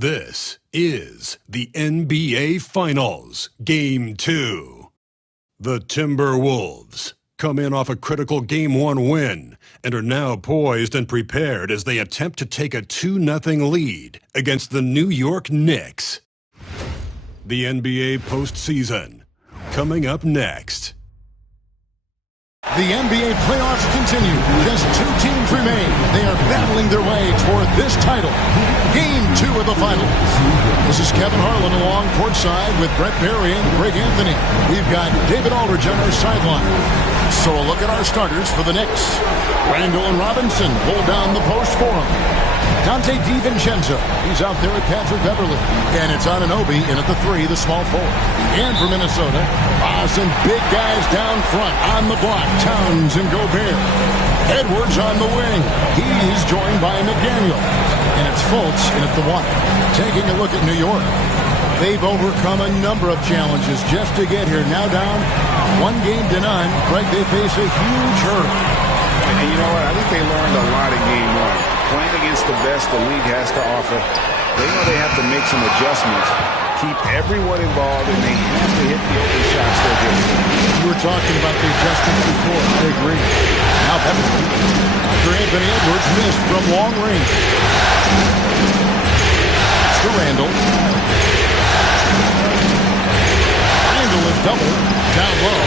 This is the NBA Finals, Game 2. The Timberwolves come in off a critical Game 1 win and are now poised and prepared as they attempt to take a 2-0 lead against the New York Knicks. The NBA postseason, coming up next. The NBA playoffs continue. Just two teams remain. They are battling their way toward this title. Game 2 of the Finals. This is Kevin Harlan along courtside with Brett Barry and Greg Anthony. We've got David Aldridge on our sideline. So a look at our starters for the Knicks. Randall and Robinson hold down the post for him. Dante DiVincenzo, he's out there at Patrick Beverly. And it's Anunoby in at the 3, the small forward. And for Minnesota, some big guys down front on the block. Towns and Gobert. Edwards on the wing. He's joined by McDaniel. And it's Fultz in at the 1. Taking a look at New York. They've overcome a number of challenges just to get here. Now down 1-0. Greg, they face a huge hurdle. And you know what? I think they learned a lot in Game 1. Playing against the best the league has to offer, they know they have to make some adjustments, keep everyone involved, and they have to hit the open shots they're getting. You were talking about the adjustments before. I agree. Now Beverly. After Anthony Edwards missed from long range. It's to Randall. Randall is doubled down low.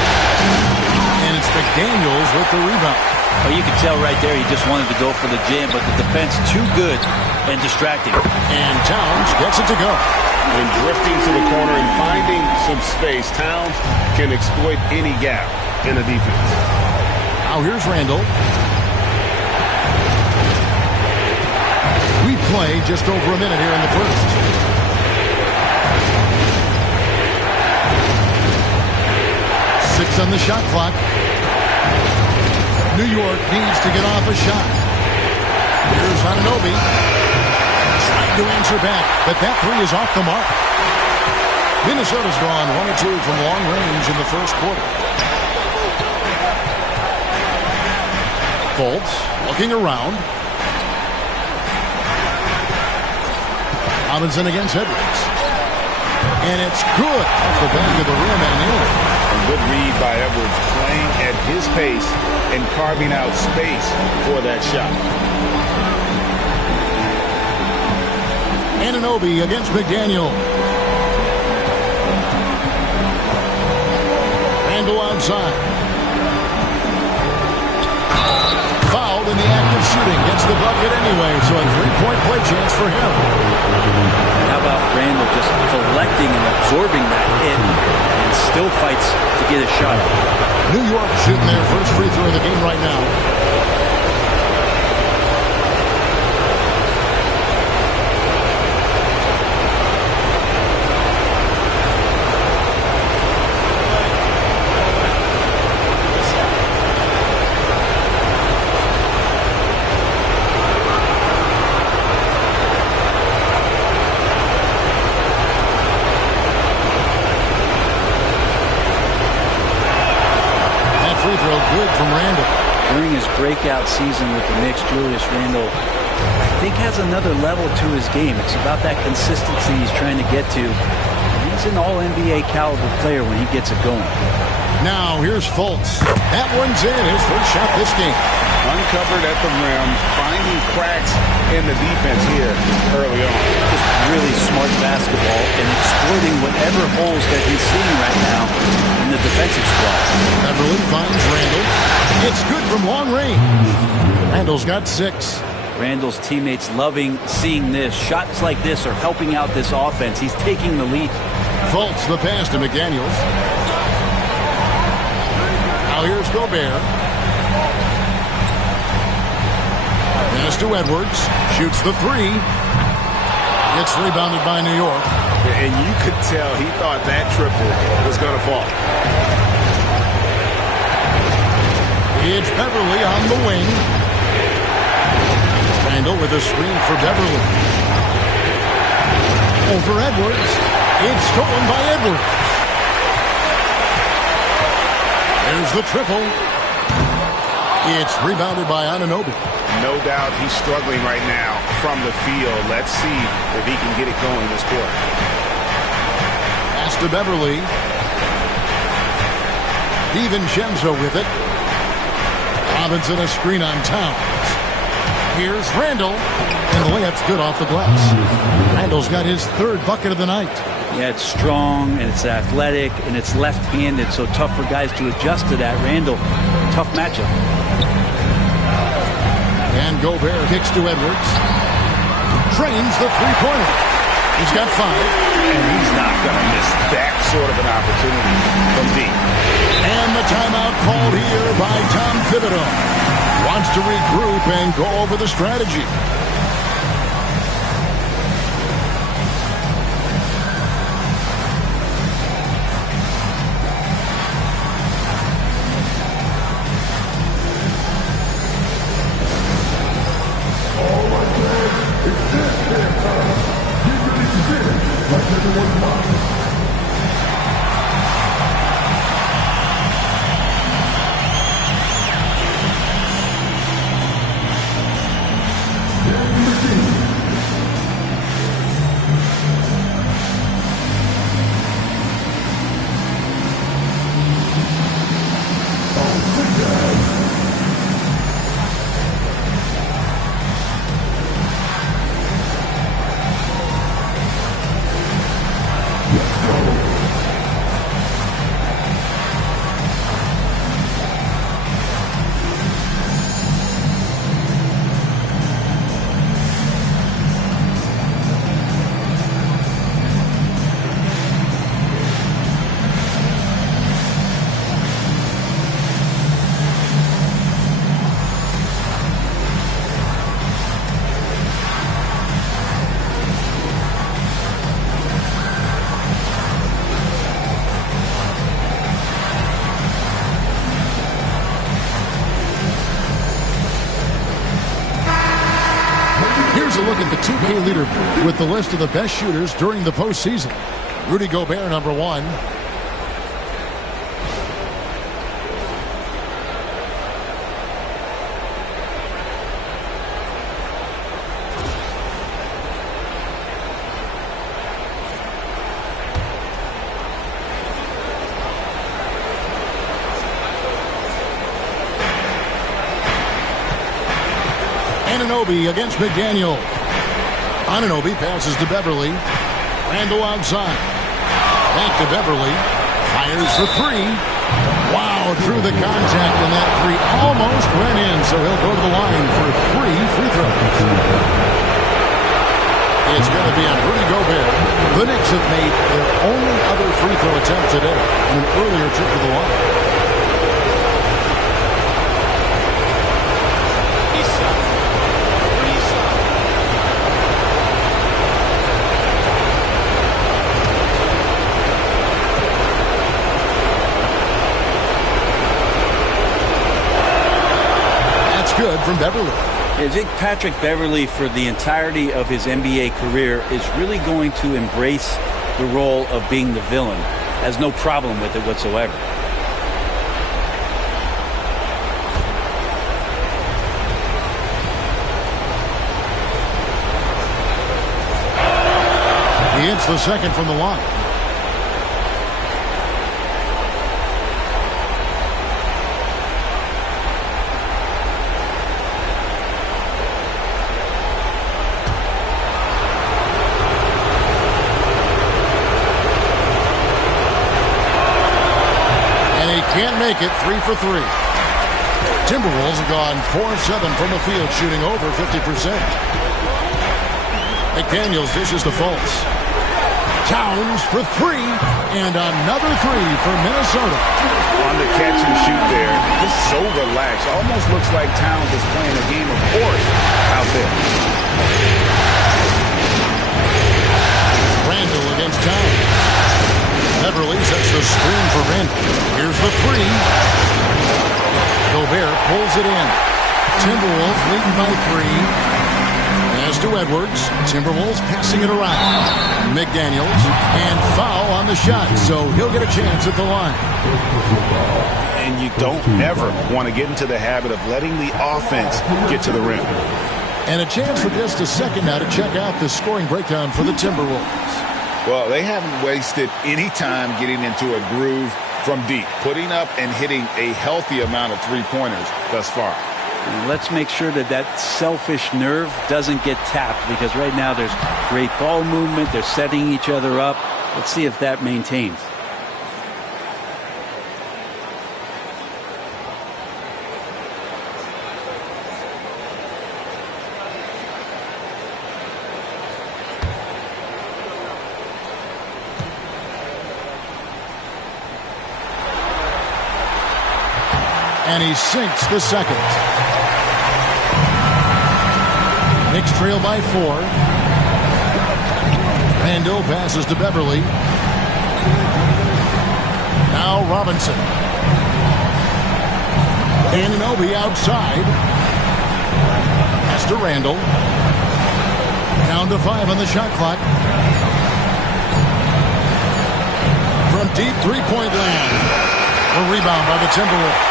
And it's McDaniels with the rebound. Well, you can tell right there he just wanted to go for the jam, but the defense too good and distracting. And Towns gets it to go. When drifting to the corner and finding some space, Towns can exploit any gap in the defense. Now here's Randall. We play just over a minute here in the first. Six on the shot clock. New York needs to get off a shot. Here's Anunoby. Trying to answer back, but that 3 is off the mark. Minnesota's gone 1 or 2 from long range in the first quarter. Fultz looking around. Robinson against Edwards. And it's good off the back of the rim and in. A good read by Edwards, playing at his pace and carving out space for that shot. Anunoby against McDaniel. Randall outside. Fouled in the act of shooting. Gets the bucket anyway, so a 3-point play chance for him. How about Randall just collecting and absorbing that hit and still fights to get a shot. New York shooting their first free throw of the game right now. Good from Randall. During his breakout season with the Knicks, Julius Randle, I think, has another level to his game. It's about that consistency he's trying to get to. He's an all-NBA caliber player when he gets it going. Now here's Fultz. That one's in. His first shot this game. Uncovered at the rim, finding cracks in the defense here early on. Just really smart basketball and exploiting whatever holes that he's seeing right now in the defensive squad. Beverly finds Randall. It's good from long range. Randall's got 6. Randall's teammates loving seeing this. Shots like this are helping out this offense. He's taking the lead. Fultz the pass to McDaniels. Now here's Gobert. Pass to Edwards. Shoots the 3. It's rebounded by New York. And you could tell he thought that triple was going to fall. It's Beverly on the wing. Randall with a screen for Beverly. Over Edwards. It's stolen by Edwards. There's the triple. It's rebounded by Anunoby. No doubt he's struggling right now from the field. Let's see if he can get it going this quarter. Pass to Beverly. DiVincenzo with it. Robinson a screen on Towns. Here's Randall. And the layup's good off the glass. Randall's got his third bucket of the night. Yeah, it's strong, and it's athletic, and it's left-handed, so tough for guys to adjust to that. Randall, tough matchup. And Gobert kicks to Edwards. Trains the three-pointer. He's got 5. And he's not going to miss that sort of an opportunity from deep. And the timeout called here by Tom Thibodeau. Wants to regroup and go over the strategy. Look at the 2K leaderboard with the list of the best shooters during the postseason. Rudy Gobert, number 1. Anunoby against McDaniel. Anunoby passes to Beverly. Randall outside. Back to Beverly. Fires for 3. Wow, through the contact, and that 3 almost went in, so he'll go to the line for 3 free throws. It's going to be on Rudy Gobert. The Knicks have made their only other free throw attempt today on an earlier trip to the line. Good from Beverly. I think Patrick Beverly, for the entirety of his NBA career, is really going to embrace the role of being the villain. Has no problem with it whatsoever. He hits the second from the line. Can't make it. 3 for 3. Timberwolves have gone 4 of 7 from the field, shooting over 50%. McDaniels dishes to Fultz. Towns for 3, and another 3 for Minnesota. On the catch and shoot there, just so relaxed. Almost looks like Towns is playing a game of horse out there. Randall against Towns. Beverly sets the screen for Randall. Here's the 3. Gobert pulls it in. Timberwolves leading by 3. Pass to Edwards. Timberwolves passing it around. McDaniels, and foul on the shot, so he'll get a chance at the line. And and you don't ever want to get into the habit of letting the offense get to the rim. And a chance for just a second now to check out the scoring breakdown for the Timberwolves. Well, they haven't wasted any time getting into a groove from deep, putting up and hitting a healthy amount of three-pointers thus far. And let's make sure that that selfish nerve doesn't get tapped, because right now there's great ball movement. They're setting each other up. Let's see if that maintains. And he sinks the second. Knicks trail by 4. Randall passes to Beverly. Now Robinson. Anunoby outside. Pass to Randall. Down to 5 on the shot clock. From deep three-point land. A rebound by the Timberwolves.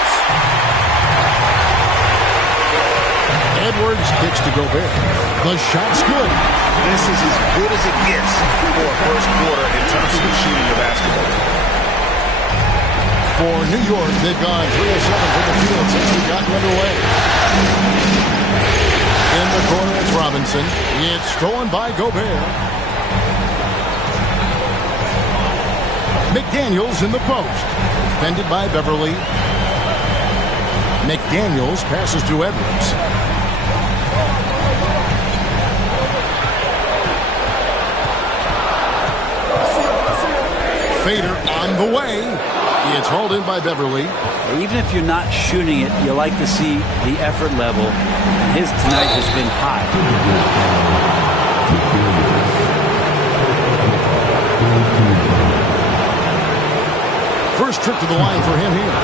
Edwards kicks to Gobert. The shot's good. This is as good as it gets for a first quarter in terms of shooting the basketball. For New York, they've gone 3 of 7 from the field since we got underway. In the corner, it's Robinson. It's stolen by Gobert. McDaniels in the post. Defended by Beverly. McDaniels passes to Edwards. Fader on the way. It's hauled in by Beverly. Even if you're not shooting it, you like to see the effort level. And his tonight has been high. First trip to the line for him here.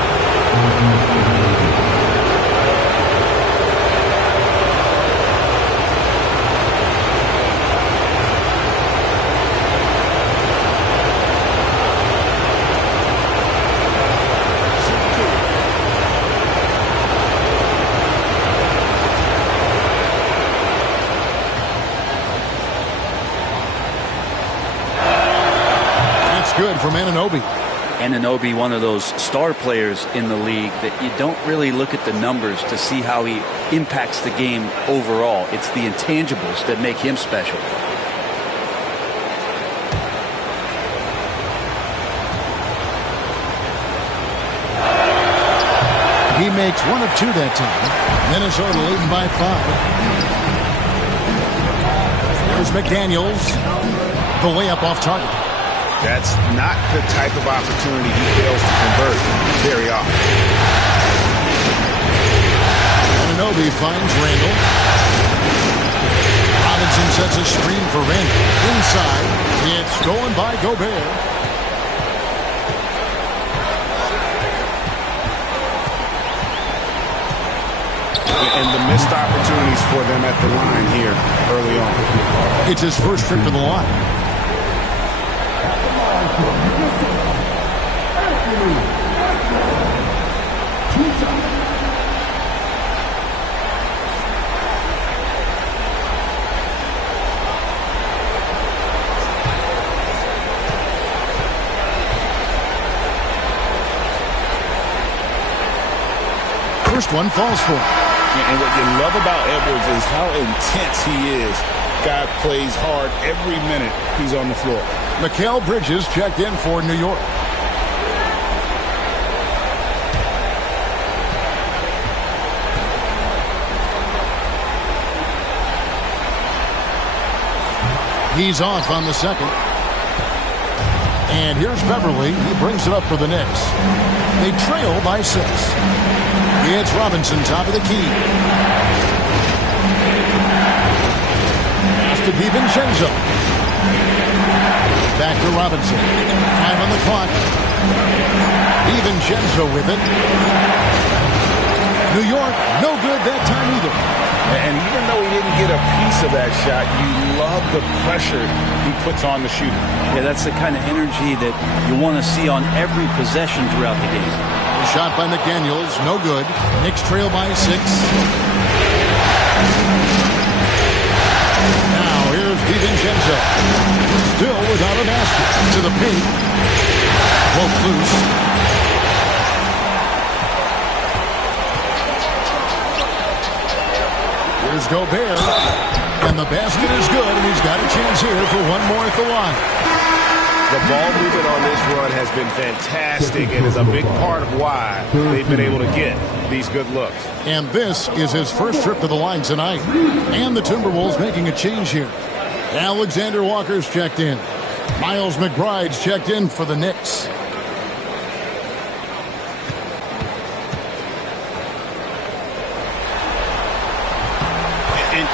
Good from Anunoby. Anunoby, one of those star players in the league that you don't really look at the numbers to see how he impacts the game overall. It's the intangibles that make him special. He makes 1 of 2 that time. Minnesota leading by 5. There's McDaniels. The layup off target. That's not the type of opportunity he fails to convert very often. Anunoby finds Randall. Robinson sets a screen for Randall. Inside. It's stolen by Gobert. And the missed opportunities for them at the line here early on. It's his first trip to the line. First one falls for him. And what you love about Edwards is how intense he is. Guy plays hard every minute he's on the floor. Mikal Bridges checked in for New York. He's off on the second. And here's Beverly. He brings it up for the Knicks. They trail by 6. It's Robinson, top of the key. Pass to DiVincenzo. Back to Robinson. 5 on the clock. DiVincenzo with it. New York, no good that time either. And even though he didn't get a piece of that shot, you love the pressure he puts on the shooter. Yeah, that's the kind of energy that you want to see on every possession throughout the game. shot by McDaniels, no good. Knicks trail by 6. Now here's DiVincenzo. Still without a basket. To the paint. Broke loose. Here's Gobert. And the basket is good, and he's got a chance here for one more at the line. The ball movement on this run has been fantastic and is a big part of why they've been able to get these good looks. And this is his first trip to the line tonight. And the Timberwolves making a change here. Alexander Walker's checked in. Miles McBride's checked in for the Knicks.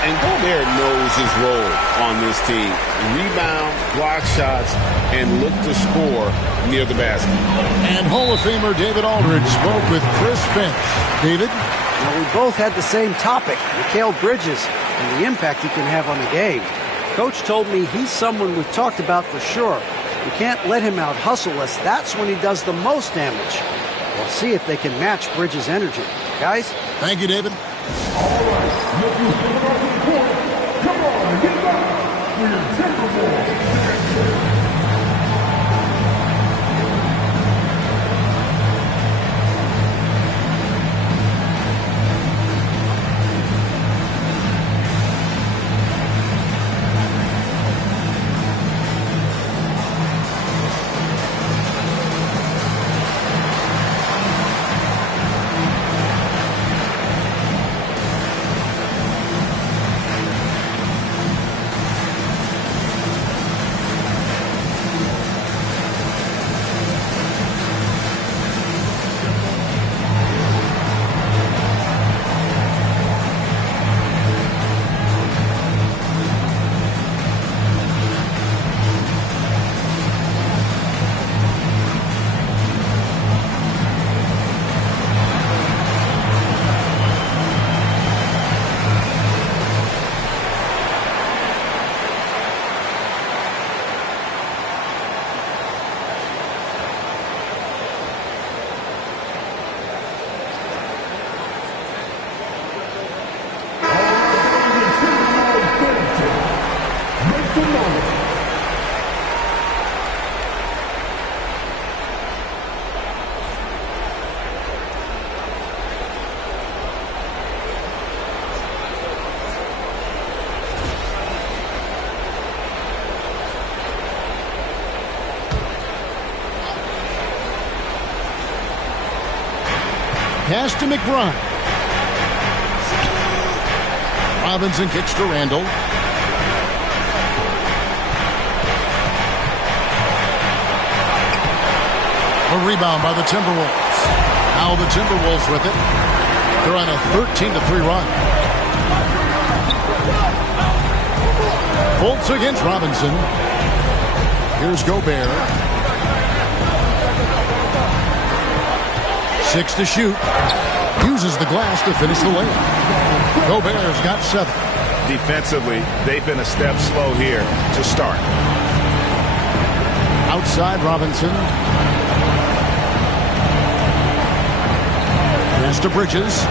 And Gobert knows his role on this team. Rebound, block shots, and look to score near the basket. And Hall of Famer David Aldridge spoke with Chris Finch. David? Well, we both had the same topic, Mikal Bridges, and the impact he can have on the game. Coach told me he's someone we've talked about for sure. We can't let him out-hustle us. That's when he does the most damage. We'll see if they can match Bridges' energy. Guys? Thank you, David. Come on, get back for your Timberwolves. Pass to McBride. Robinson kicks to Randall. A rebound by the Timberwolves. Now the Timberwolves with it. They're on a 13-3 run. Fultz against Robinson. Here's Gobert. 6 to shoot. Uses the glass to finish the layup. Gobert's got 7. Defensively, they've been a step slow here to start. Outside Robinson. Pass to Bridges.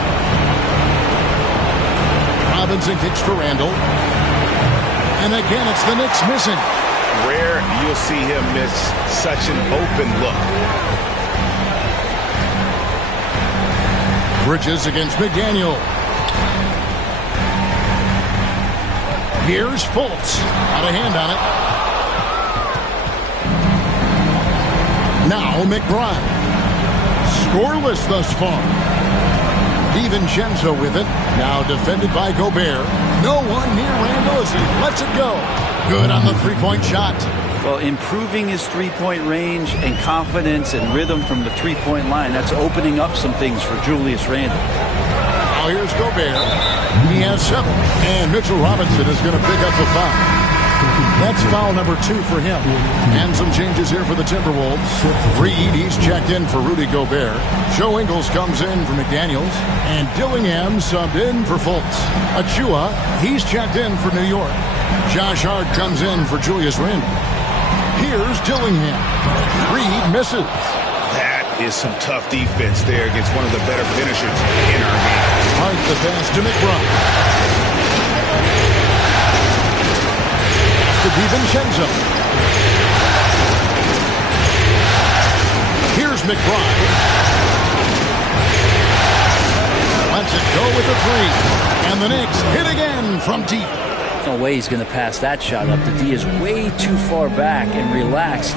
Robinson kicks to Randall. And again, it's the Knicks missing. Rare you'll see him miss such an open look. Bridges against McDaniel. Here's Fultz. Got a hand on it. Now McBride. Scoreless thus far. DiVincenzo with it. Now defended by Gobert. No one near Randall as he lets it go. Good on the three-point shot. Well, improving his three-point range and confidence and rhythm from the three-point line, that's opening up some things for Julius Randle. Now here's Gobert. He has 7. And Mitchell Robinson is going to pick up the foul. That's foul number 2 for him. And some changes here for the Timberwolves. Reed, he's checked in for Rudy Gobert. Joe Ingles comes in for McDaniels. And Dillingham subbed in for Fultz. Achua, he's checked in for New York. Josh Hart comes in for Julius Randle. Here's Dillingham. Reed misses. That is some tough defense there against one of the better finishers in our game. Hart the pass to McBride. To DiVincenzo. Here's McBride. Lets it go with the three. And the Knicks hit again from deep. No way he's going to pass that shot up. The D is way too far back and relaxed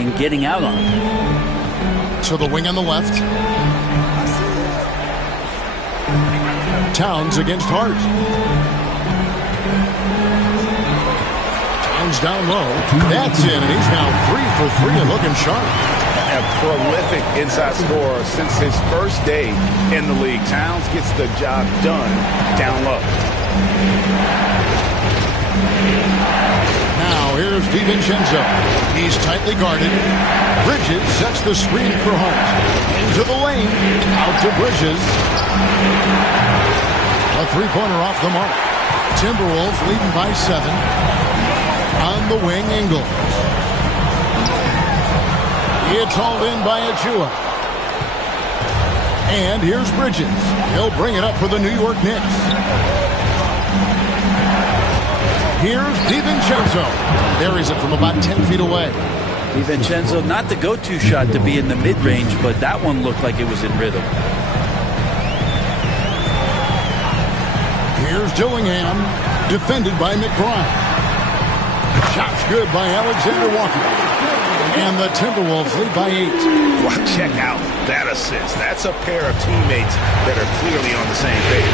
in getting out on it. To the wing on the left. Towns against Hart. Towns down low. That's in, and he's now 3 for 3 and looking sharp. A prolific inside scorer since his first day in the league. Towns gets the job done down low. Now here's DiVincenzo. He's tightly guarded. Bridges sets the screen for Hart. Into the lane. Out to Bridges. A three-pointer off the mark. Timberwolves leading by 7. On the wing, Ingles. It's hauled in by Achua. And here's Bridges. He'll bring it up for the New York Knicks. Here's DiVincenzo. Buries it from about 10 feet away. DiVincenzo, not the go-to shot to be in the mid-range, but that one looked like it was in rhythm. Here's Dillingham, defended by McBride. Shot's good by Alexander Walker. And the Timberwolves lead by 8. Well, check out that assist. That's a pair of teammates that are clearly on the same page.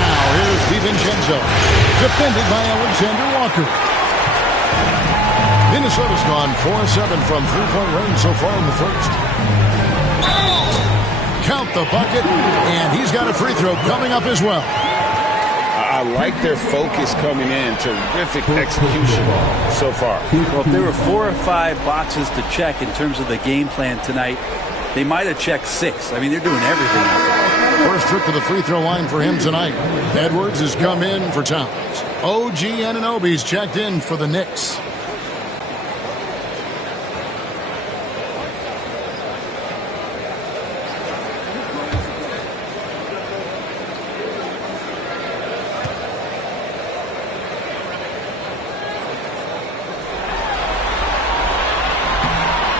Now here's DiVincenzo, defended by Alexander Walker. Minnesota's gone 4-7 from three-point range so far in the first. Count the bucket, and he's got a free throw coming up as well. I like their focus coming in. Terrific execution so far. Well, if there were 4 or 5 boxes to check in terms of the game plan tonight, they might have checked 6. I mean, they're doing everything out there. First trip to the free throw line for him tonight. Edwards has come in for Towns. OG Anunoby's checked in for the Knicks.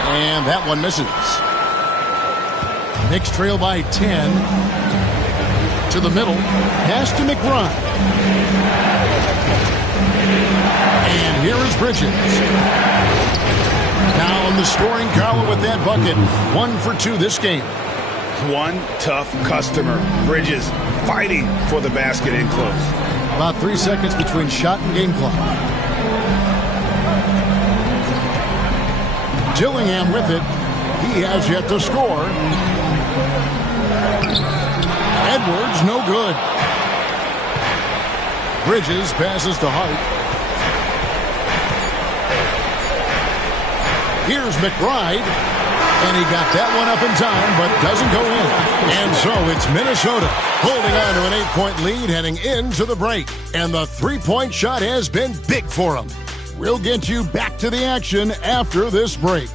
And that one misses. Knicks trail by 10. To the middle. Pass to McBride. And here is Bridges. Now in the scoring column with that bucket. 1 for 2 this game. One tough customer. Bridges fighting for the basket in close. About 3 seconds between shot and game clock. Dillingham with it. He has yet to score. Edwards, no good. Bridges passes to Hart. Here's McBride. And he got that one up in time, but doesn't go in. And so it's Minnesota holding on to an 8-point lead heading into the break. And the three-point shot has been big for them. We'll get you back to the action after this break.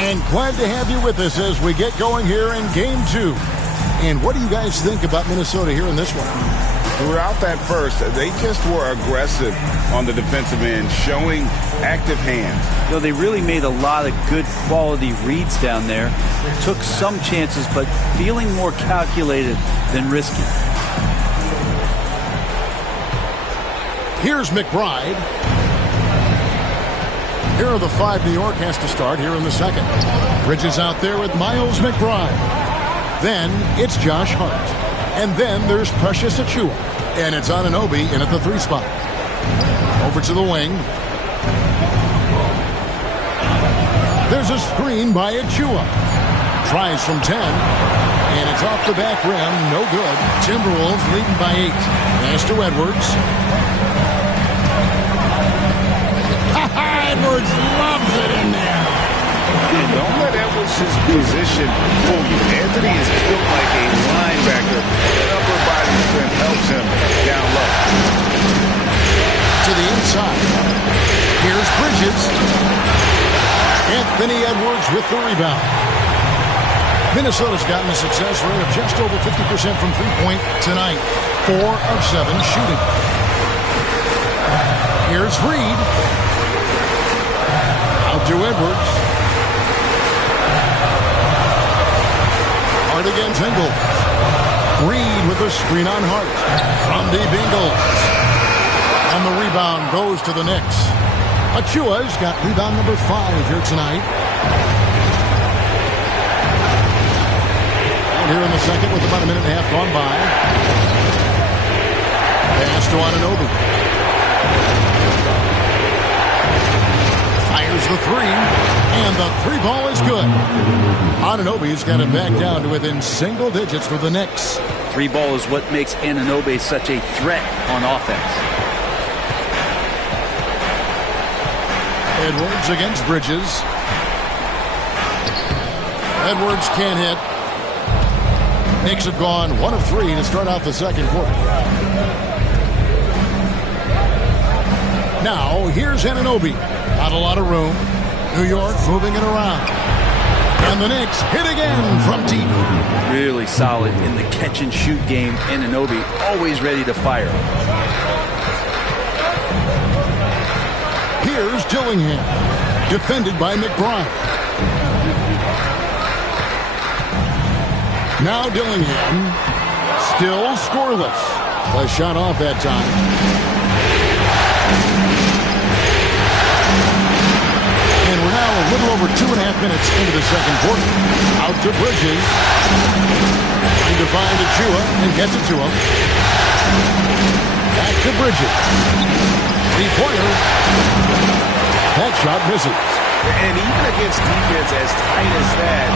And glad to have you with us as we get going here in Game 2. And what do you guys think about Minnesota here in this one? Throughout that first, they just were aggressive on the defensive end, showing active hands. You know, they really made a lot of good quality reads down there. Took some chances, but feeling more calculated than risky. Here's McBride. Here are the 5 New York has to start here in the second. Bridges out there with Miles McBride. Then it's Josh Hart. And then there's Precious Achua. And it's Anunoby in at the 3 spot. Over to the wing. There's a screen by Achua. Tries from 10. And it's off the back rim. No good. Timberwolves leading by 8. Pass to Edwards. Edwards loves it in there. And don't let Edwards' position fool you. Anthony is built like a linebacker. That upper body strength helps him down low. To the inside. Here's Bridges. Anthony Edwards with the rebound. Minnesota's gotten a success rate of just over 50% from three-point tonight. 4 of 7 shooting. Here's Reed. Out to Edwards. Hart against Ingles. Reed with a screen on Hart. From deep Ingles. And the rebound goes to the Knicks. Achua's got rebound number 5 here tonight. And here in the second with about a minute and a half gone by. Pass to Anunoby. Fires the 3. And the 3 ball is good. Anunoby's got it back down to within single digits for the Knicks. 3 ball is what makes Anunoby such a threat on offense. Edwards against Bridges. Edwards can't hit. Knicks have gone 1 of 3 to start out the second quarter. Now, here's Anunoby. Not a lot of room. New York moving it around. And the Knicks hit again from deep. Really solid in the catch-and-shoot game. Anunoby always ready to fire. Here's Dillingham. Defended by McBride. Now Dillingham. Still scoreless. A shot off that time. And we're now a little over 2.5 minutes into the second quarter. Out to Bridges. Trying to find Achua and gets it to him. Back to Bridges. Three-pointer. That shot misses. And even against defense as tight as that,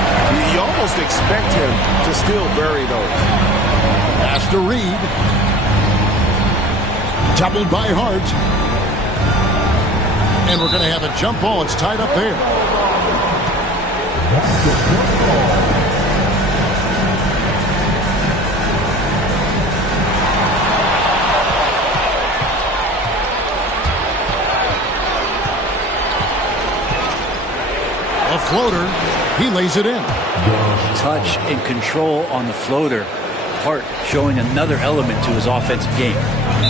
you almost expect him to still bury those. Pass to Reed. Doubled by Hart. And we're going to have a jump ball. It's tied up there. A floater. He lays it in. Touch and control on the floater. Hart showing another element to his offensive game.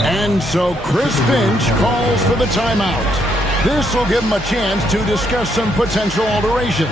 And so Chris Finch calls for the timeout. This will give him a chance to discuss some potential alterations.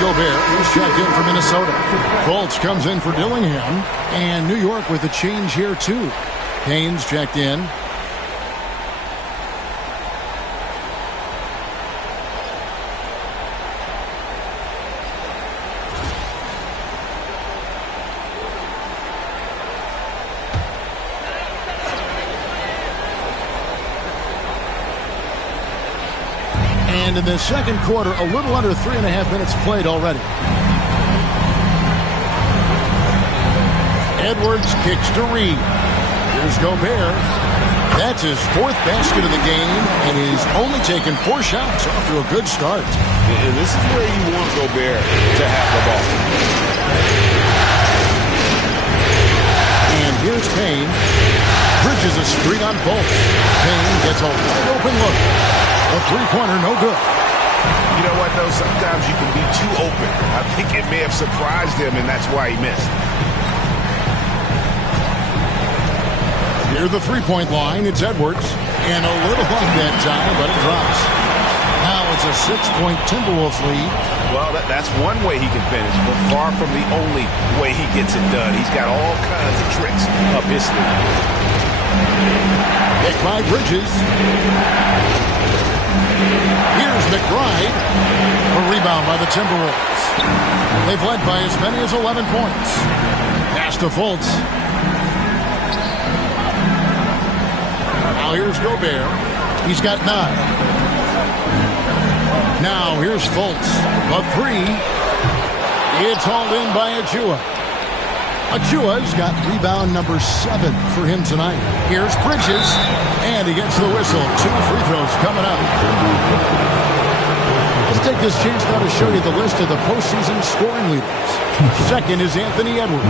Gobert is checked in for Minnesota. Fultz comes in for Dillingham. And New York with a change here, too. Haynes checked in. And in the second quarter, a little under 3.5 minutes played already. Edwards kicks to Reed. Here's Gobert. That's his fourth basket of the game, and he's only taken 4 shots off to a good start. And this is where you want Gobert to have the ball. And here's Payne. Bridges a screen on both. Payne gets a wide open look. A three-pointer, no good. You know what, though? Sometimes you can be too open. I think it may have surprised him, and that's why he missed. Near the three-point line, it's Edwards. And a little on that time, but it drops. Now it's a 6-point Timberwolves lead. Well, that's one way he can finish, but far from the only way he gets it done. He's got all kinds of tricks up his sleeve. Picked by Bridges. Here's McBride. A rebound by the Timberwolves. They've led by as many as 11 points. Pass to Fultz. Now here's Gobert. He's got 9. Now here's Fultz. A 3. It's hauled in by Achua. Achua's got rebound number 7 for him tonight. Here's Bridges. And he gets the whistle. 2 free throws coming up. Let's take this chance now to show you the list of the postseason scoring leaders. Second is Anthony Edwards.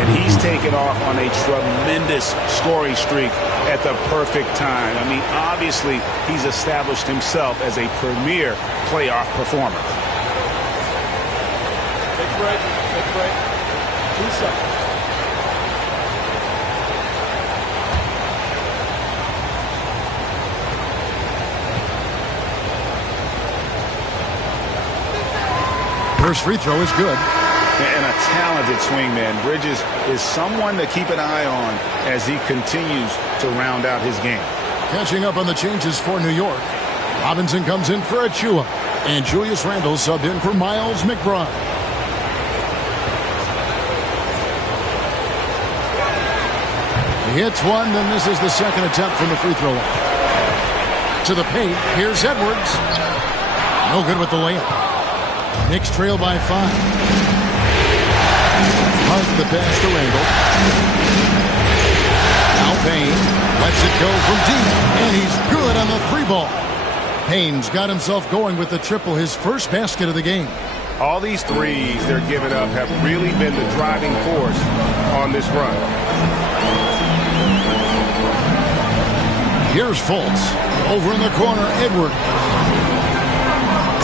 And he's taken off on a tremendous scoring streak at the perfect time. I mean, obviously, he's established himself as a premier playoff performer. Take a break. Take a break. 2 seconds. First free throw is good. And a talented swingman. Bridges is someone to keep an eye on as he continues to round out his game. Catching up on the changes for New York. Robinson comes in for Achua. And Julius Randle subbed in for Miles McBride. He hits one, then misses the second attempt from the free throw line. To the paint, here's Edwards. No good with the layup. Knicks trail by 5. Hard the pass to Randle. Now Payne lets it go from deep, and he's good on the 3-ball. Payne's got himself going with the triple, his first basket of the game. All these threes they're giving up have really been the driving force on this run. Here's Fultz. Over in the corner, Edwards.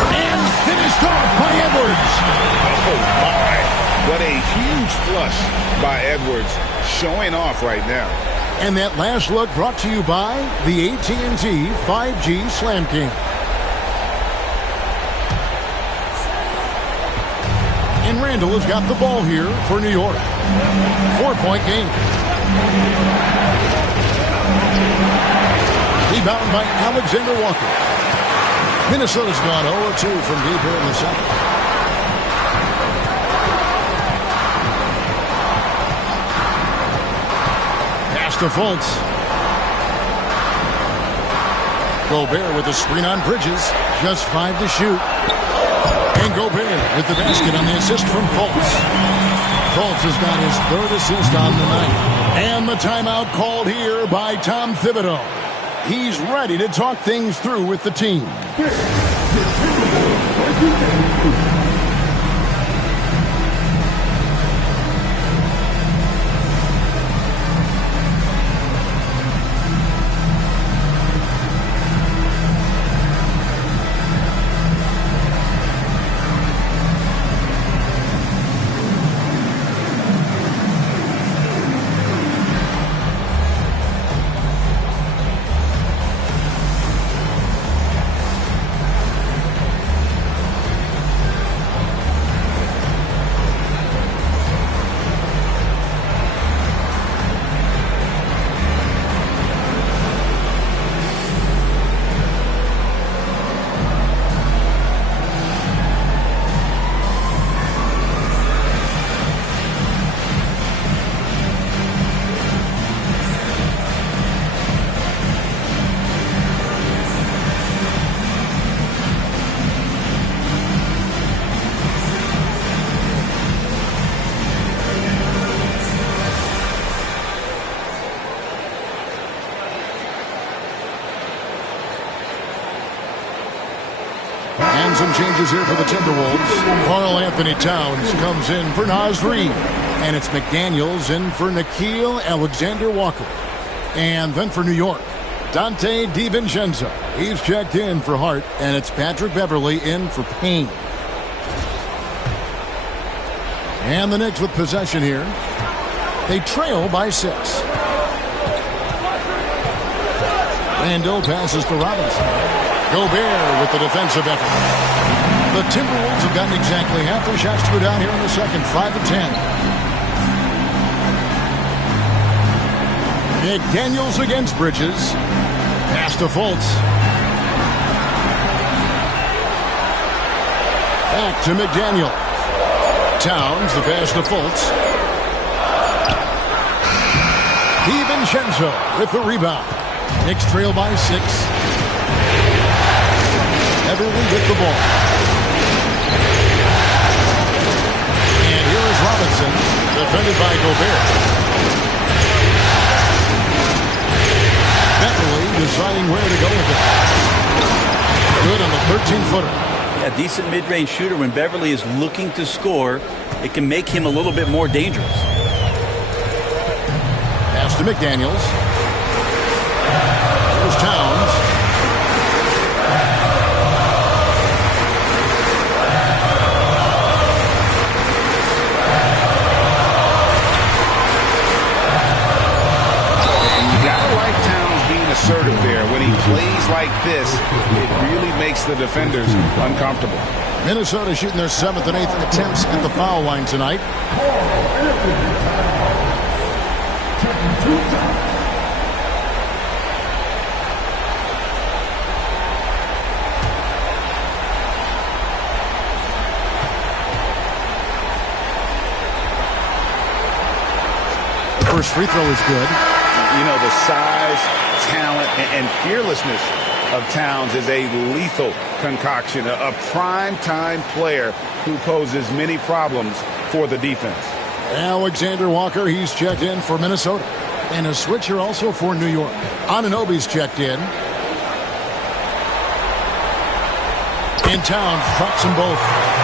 And finished off by Edwards. Oh, my. What a huge flush by Edwards, showing off right now. And that last look brought to you by the AT&T 5G Slam King. And Randle has got the ball here for New York. 4-point game. Rebound by Alexander Walker. Minnesota's gone 0-2 from deep here in the second. Pass to Fultz. Gobert with the screen on Bridges. Just 5 to shoot. And Gobert with the basket on the assist from Fultz. Fultz has got his 3rd assist on the night. And the timeout called here by Tom Thibodeau. He's ready to talk things through with the team. some changes here for the Timberwolves. Karl Anthony Towns comes in for Naz Reid. And it's McDaniels in for Nickeil Alexander-Walker. And then for New York, Dante DiVincenzo. He's checked in for Hart. And it's Patrick Beverley in for Payne. And the Knicks with possession here. They trail by 6. Randle passes to Robinson. Gobert with the defensive effort. The Timberwolves have gotten exactly half their shots to go down here in the second, 5 of 10. McDaniels against Bridges. Pass to Fultz. Back to McDaniel. Towns, the pass to Fultz. DiVincenzo with the rebound. Knicks trail by 6. Beverley with the ball. And here is Robinson, defended by Gobert. Beverley deciding where to go with it. Good on the 13-footer. A decent mid-range shooter. When Beverley is looking to score, it can make him a little bit more dangerous. Pass to McDaniels. Here's Towns. Assertive there. When he plays like this, it really makes the defenders uncomfortable. Minnesota shooting their 7th and 8th attempts at the foul line tonight. The first free throw is good. You know, the size, talent, and fearlessness of Towns is a lethal concoction, a prime-time player who poses many problems for the defense. Alexander Walker, he's checked in for Minnesota. And a switcher also for New York. Anunoby's checked in. And Towns drops them both.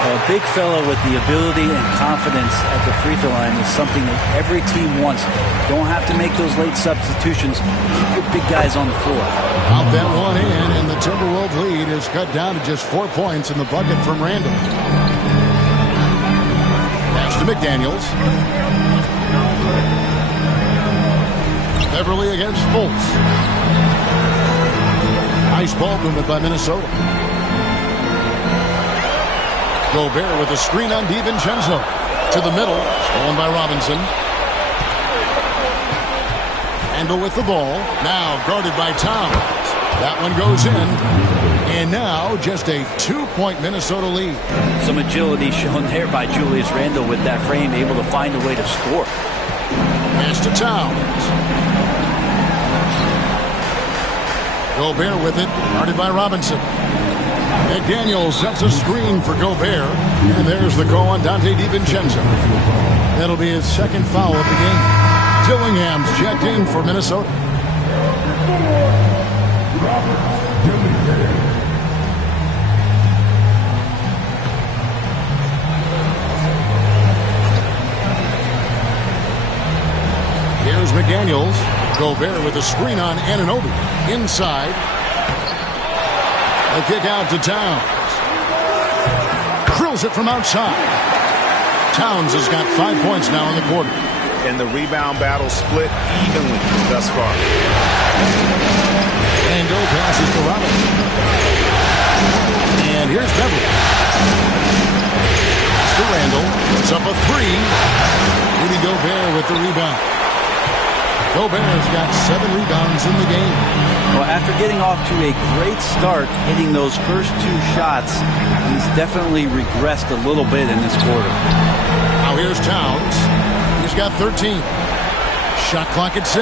A big fella with the ability and confidence at the free throw line is something that every team wants. Don't have to make those late substitutions. Keep your big guys on the floor. Out that one in, and the Timberwolves lead is cut down to just 4 points in the bucket from Randle. Pass to McDaniels. Beverley against Fultz. Nice ball movement by Minnesota. Gobert with a screen on DiVincenzo. To the middle. Stolen by Robinson. Randle with the ball. Now guarded by Towns. That one goes in. And now just a 2-point Minnesota lead. Some agility shown there by Julius Randle with that frame, able to find a way to score. Pass to Towns. Gobert with it. Guarded by Robinson. McDaniel sets a screen for Gobert. And there's the call on Dante DiVincenzo. That'll be his second foul of the game. Dillingham's checked in for Minnesota. Here's McDaniels. Gobert with a screen on Anunoby. Inside. A kick out to Towns. Drills it from outside. Towns has got 5 points now in the quarter. And the rebound battle split evenly thus far. Randle passes to Robinson. And here's Beverley. To Randle. Puts up a 3. Rudy Gobert with the rebound. Gobert's got 7 rebounds in the game. Well, after getting off to a great start, hitting those first 2 shots, he's definitely regressed a little bit in this quarter. Now here's Towns. He's got 13. Shot clock at 6.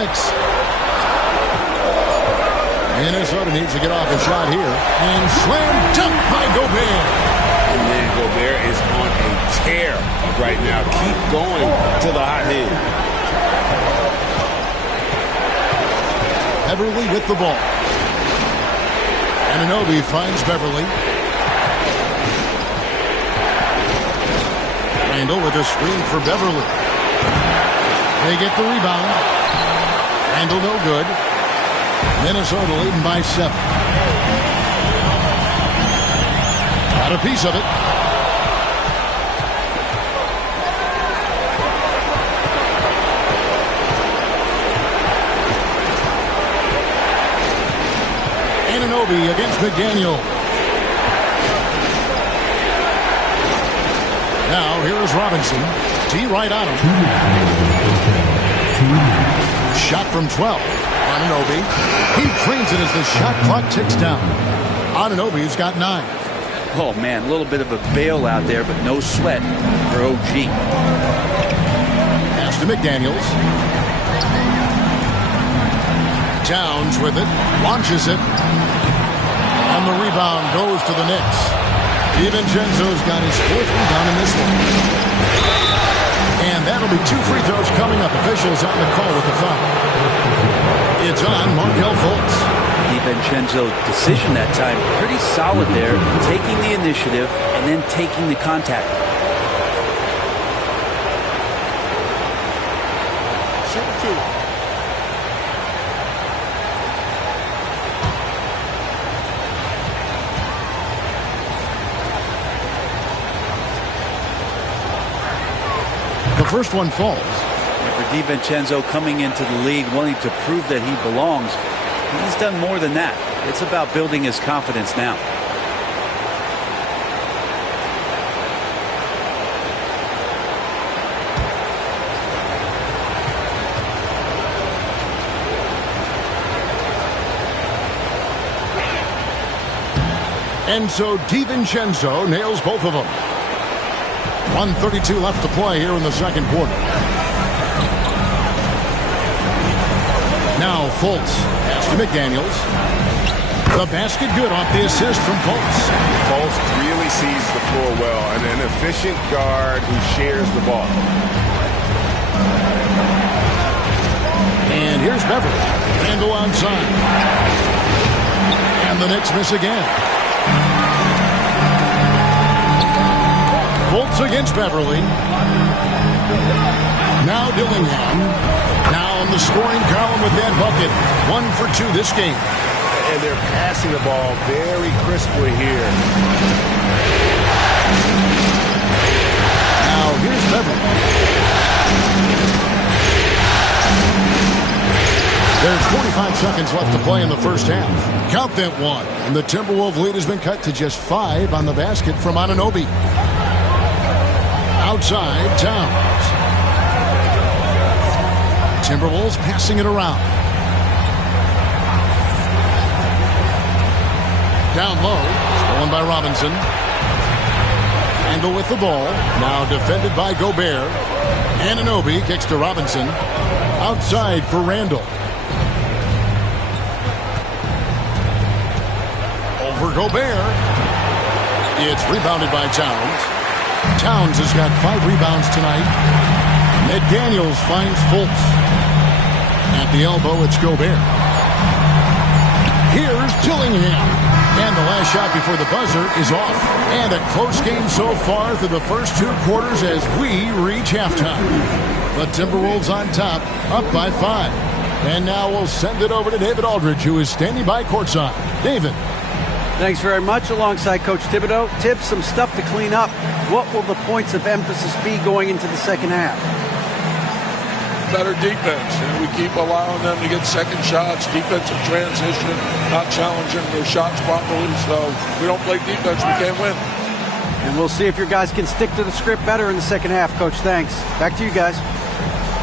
Minnesota needs to get off a shot here. And slam dunk by Gobert. And then Gobert is on a tear right now. Keep going to the hot hand. Beverley with the ball. Anunoby finds Beverley. Randall with a screen for Beverly. They get the rebound. Randall no good. Minnesota leading by 7. Got a piece of it. Anunoby against McDaniel. Now here is Robinson. T right on him. Shot from 12. Anunoby. He cleans it as the shot clock ticks down. Anunoby's got 9. Oh, man, a little bit of a bailout there, but no sweat for OG. Pass to McDaniels. Towns with it. Launches it. And the rebound goes to the Knicks. DiVincenzo's got his 4th rebound in this one. And that'll be 2 free throws coming up. Officials on the call with the foul. It's on Markelle Fultz. DiVincenzo's decision that time, pretty solid there, taking the initiative and then taking the contact. Shoot 2. The first one falls. And for DiVincenzo coming into the league wanting to prove that he belongs, he's done more than that. It's about building his confidence now. And so DiVincenzo nails both of them. 1:32 left to play here in the second quarter. Now Fultz. Pass to McDaniels. The basket good off the assist from Fultz. Fultz really sees the floor well, and an efficient guard who shares the ball. And here's Beverly. Randall outside. And the Knicks miss again. Fultz against Beverly. Now Dillingham. Now in the scoring column with that bucket. 1 for 2 this game. And they're passing the ball very crisply here. Now here's Beverly. There's 45 seconds left to play in the first half. Count that 1. And the Timberwolves lead has been cut to just 5 on the basket from Anunoby. Outside, Towns. Timberwolves passing it around. Down low, stolen by Robinson. Randall with the ball, now defended by Gobert. Anunoby kicks to Robinson. Outside for Randall. Over Gobert. It's rebounded by Towns. Towns has got 5 rebounds tonight. McDaniels finds Fultz. At the elbow, it's Gobert. Here's Dillingham. And the last shot before the buzzer is off. And a close game so far through the first 2 quarters as we reach halftime. The Timberwolves on top, up by 5. And now we'll send it over to David Aldridge, who is standing by courtside. David. Thanks very much. Alongside Coach Thibodeau. Tibbs, some stuff to clean up. What will the points of emphasis be going into the second half? Better defense. And we keep allowing them to get second shots, defensive transition, not challenging their shots properly. So if we don't play defense, we can't win. And we'll see if your guys can stick to the script better in the second half, Coach. Thanks. Back to you guys.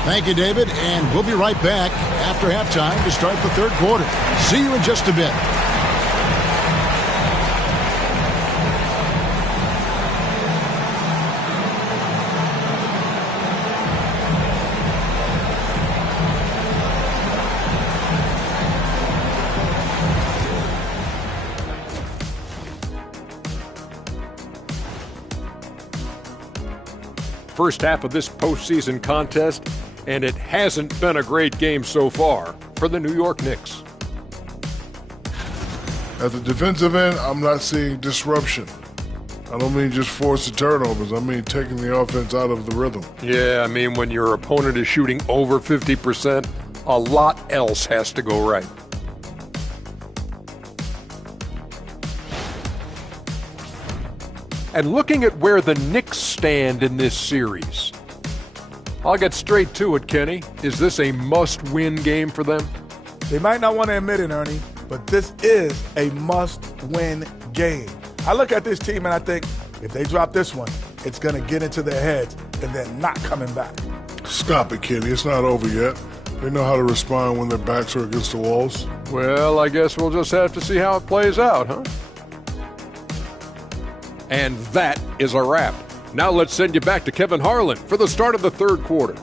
Thank you, David. And we'll be right back after halftime to start the third quarter. See you in just a bit. First half of this postseason contest, and it hasn't been a great game so far for the New York Knicks. At the defensive end, I'm not seeing disruption. I don't mean just forcing turnovers. I mean taking the offense out of the rhythm. Yeah, I mean when your opponent is shooting over 50%, a lot else has to go right. And looking at where the Knicks stand in this series, I'll get straight to it, Kenny. Is this a must-win game for them? They might not want to admit it, Ernie, but this is a must-win game. I look at this team and I think if they drop this one, it's going to get into their heads and then not coming back. Stop it, Kenny. It's not over yet. They know how to respond when their backs are against the walls. Well, I guess we'll just have to see how it plays out, huh? And that is a wrap. Now let's send you back to Kevin Harlan for the start of the third quarter.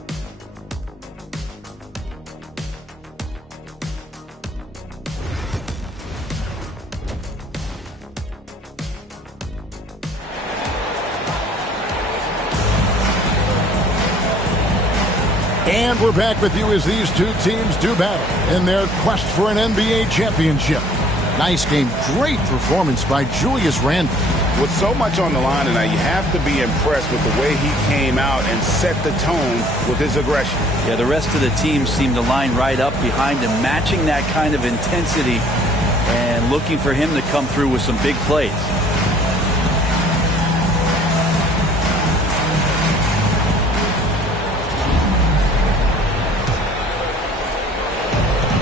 And we're back with you as these two teams do battle in their quest for an NBA championship. Nice game. Great performance by Julius Randle. With so much on the line tonight, you have to be impressed with the way he came out and set the tone with his aggression. Yeah, the rest of the team seemed to line right up behind him, matching that kind of intensity and looking for him to come through with some big plays.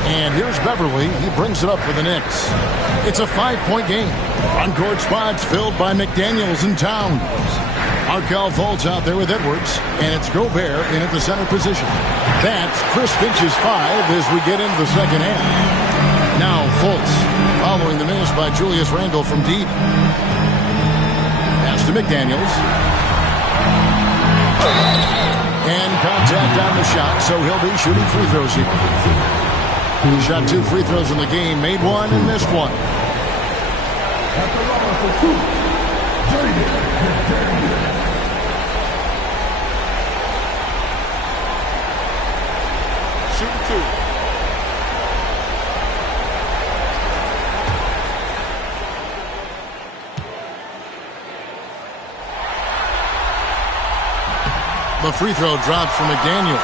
And here's Beverly. He brings it up for the Knicks. It's a 5-point game. On-court spots filled by McDaniels and Towns. Markelle Fultz out there with Edwards. And it's Gobert in at the center position. That's Chris Finch's 5 as we get into the second half. Now Fultz following the miss by Julius Randle from deep. Pass to McDaniels. And contact on the shot, so he'll be shooting free throws here. He shot 2 free throws in the game, made 1 and missed 1. Shoot 2. The free throw drops from McDaniel.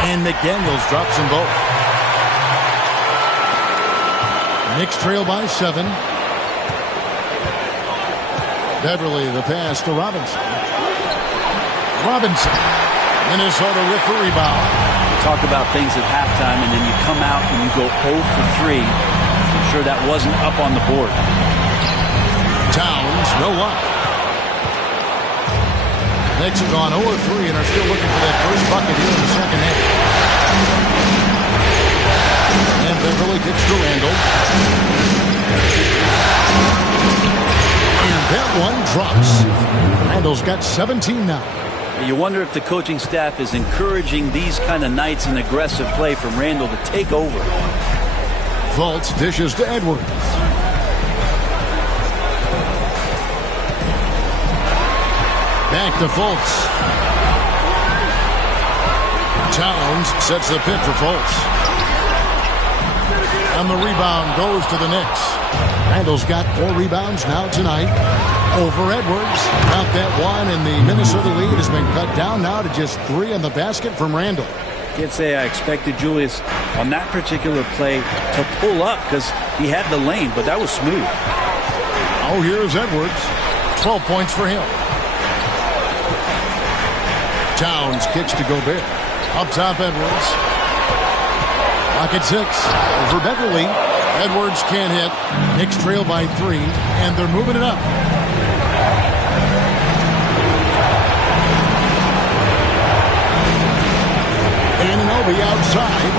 And McDaniels drops them both. Knicks trail by 7. Beverly, the pass to Robinson. Minnesota with the rebound. You talk about things at halftime, and then you come out and you go 0 for 3. I'm sure that wasn't up on the board. Towns, no luck. Knicks have gone 0 for 3 and are still looking for that first bucket here in the second half. And Beverly kicks to Randle. And that one drops. Randle's got 17 now. You wonder if the coaching staff is encouraging these kind of nights and aggressive play from Randle to take over. Fultz dishes to Edwards. Back to Fultz. Towns sets the pick for Fultz. And the rebound goes to the Knicks. Randle's got 4 rebounds now tonight over Edwards. Got that one, and the Minnesota lead has been cut down now to just 3 in the basket from Randle. Can't say I expected Julius on that particular play to pull up because he had the lane, but that was smooth. Oh, here's Edwards. 12 points for him. Towns kicks to Gobert. Up top, Edwards. Pocket 6 for Beverly. Edwards can't hit. Knicks trail by 3, and they're moving it up. Anunoby outside.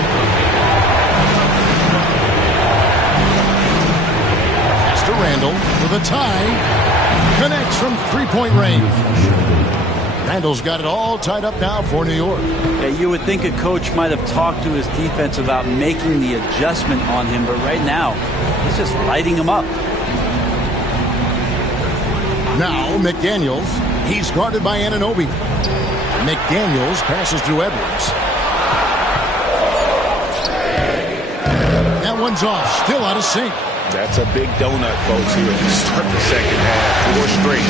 Pass to Randle for the tie. Connects from 3-point range. Randall's got it all tied up now for New York. Yeah, you would think a coach might have talked to his defense about making the adjustment on him, but right now, he's just lighting him up. Now, McDaniels. He's guarded by Anunoby. McDaniels passes to Edwards. That one's off. Still out of sync. That's a big donut, folks, here to start the second half. 4 straight.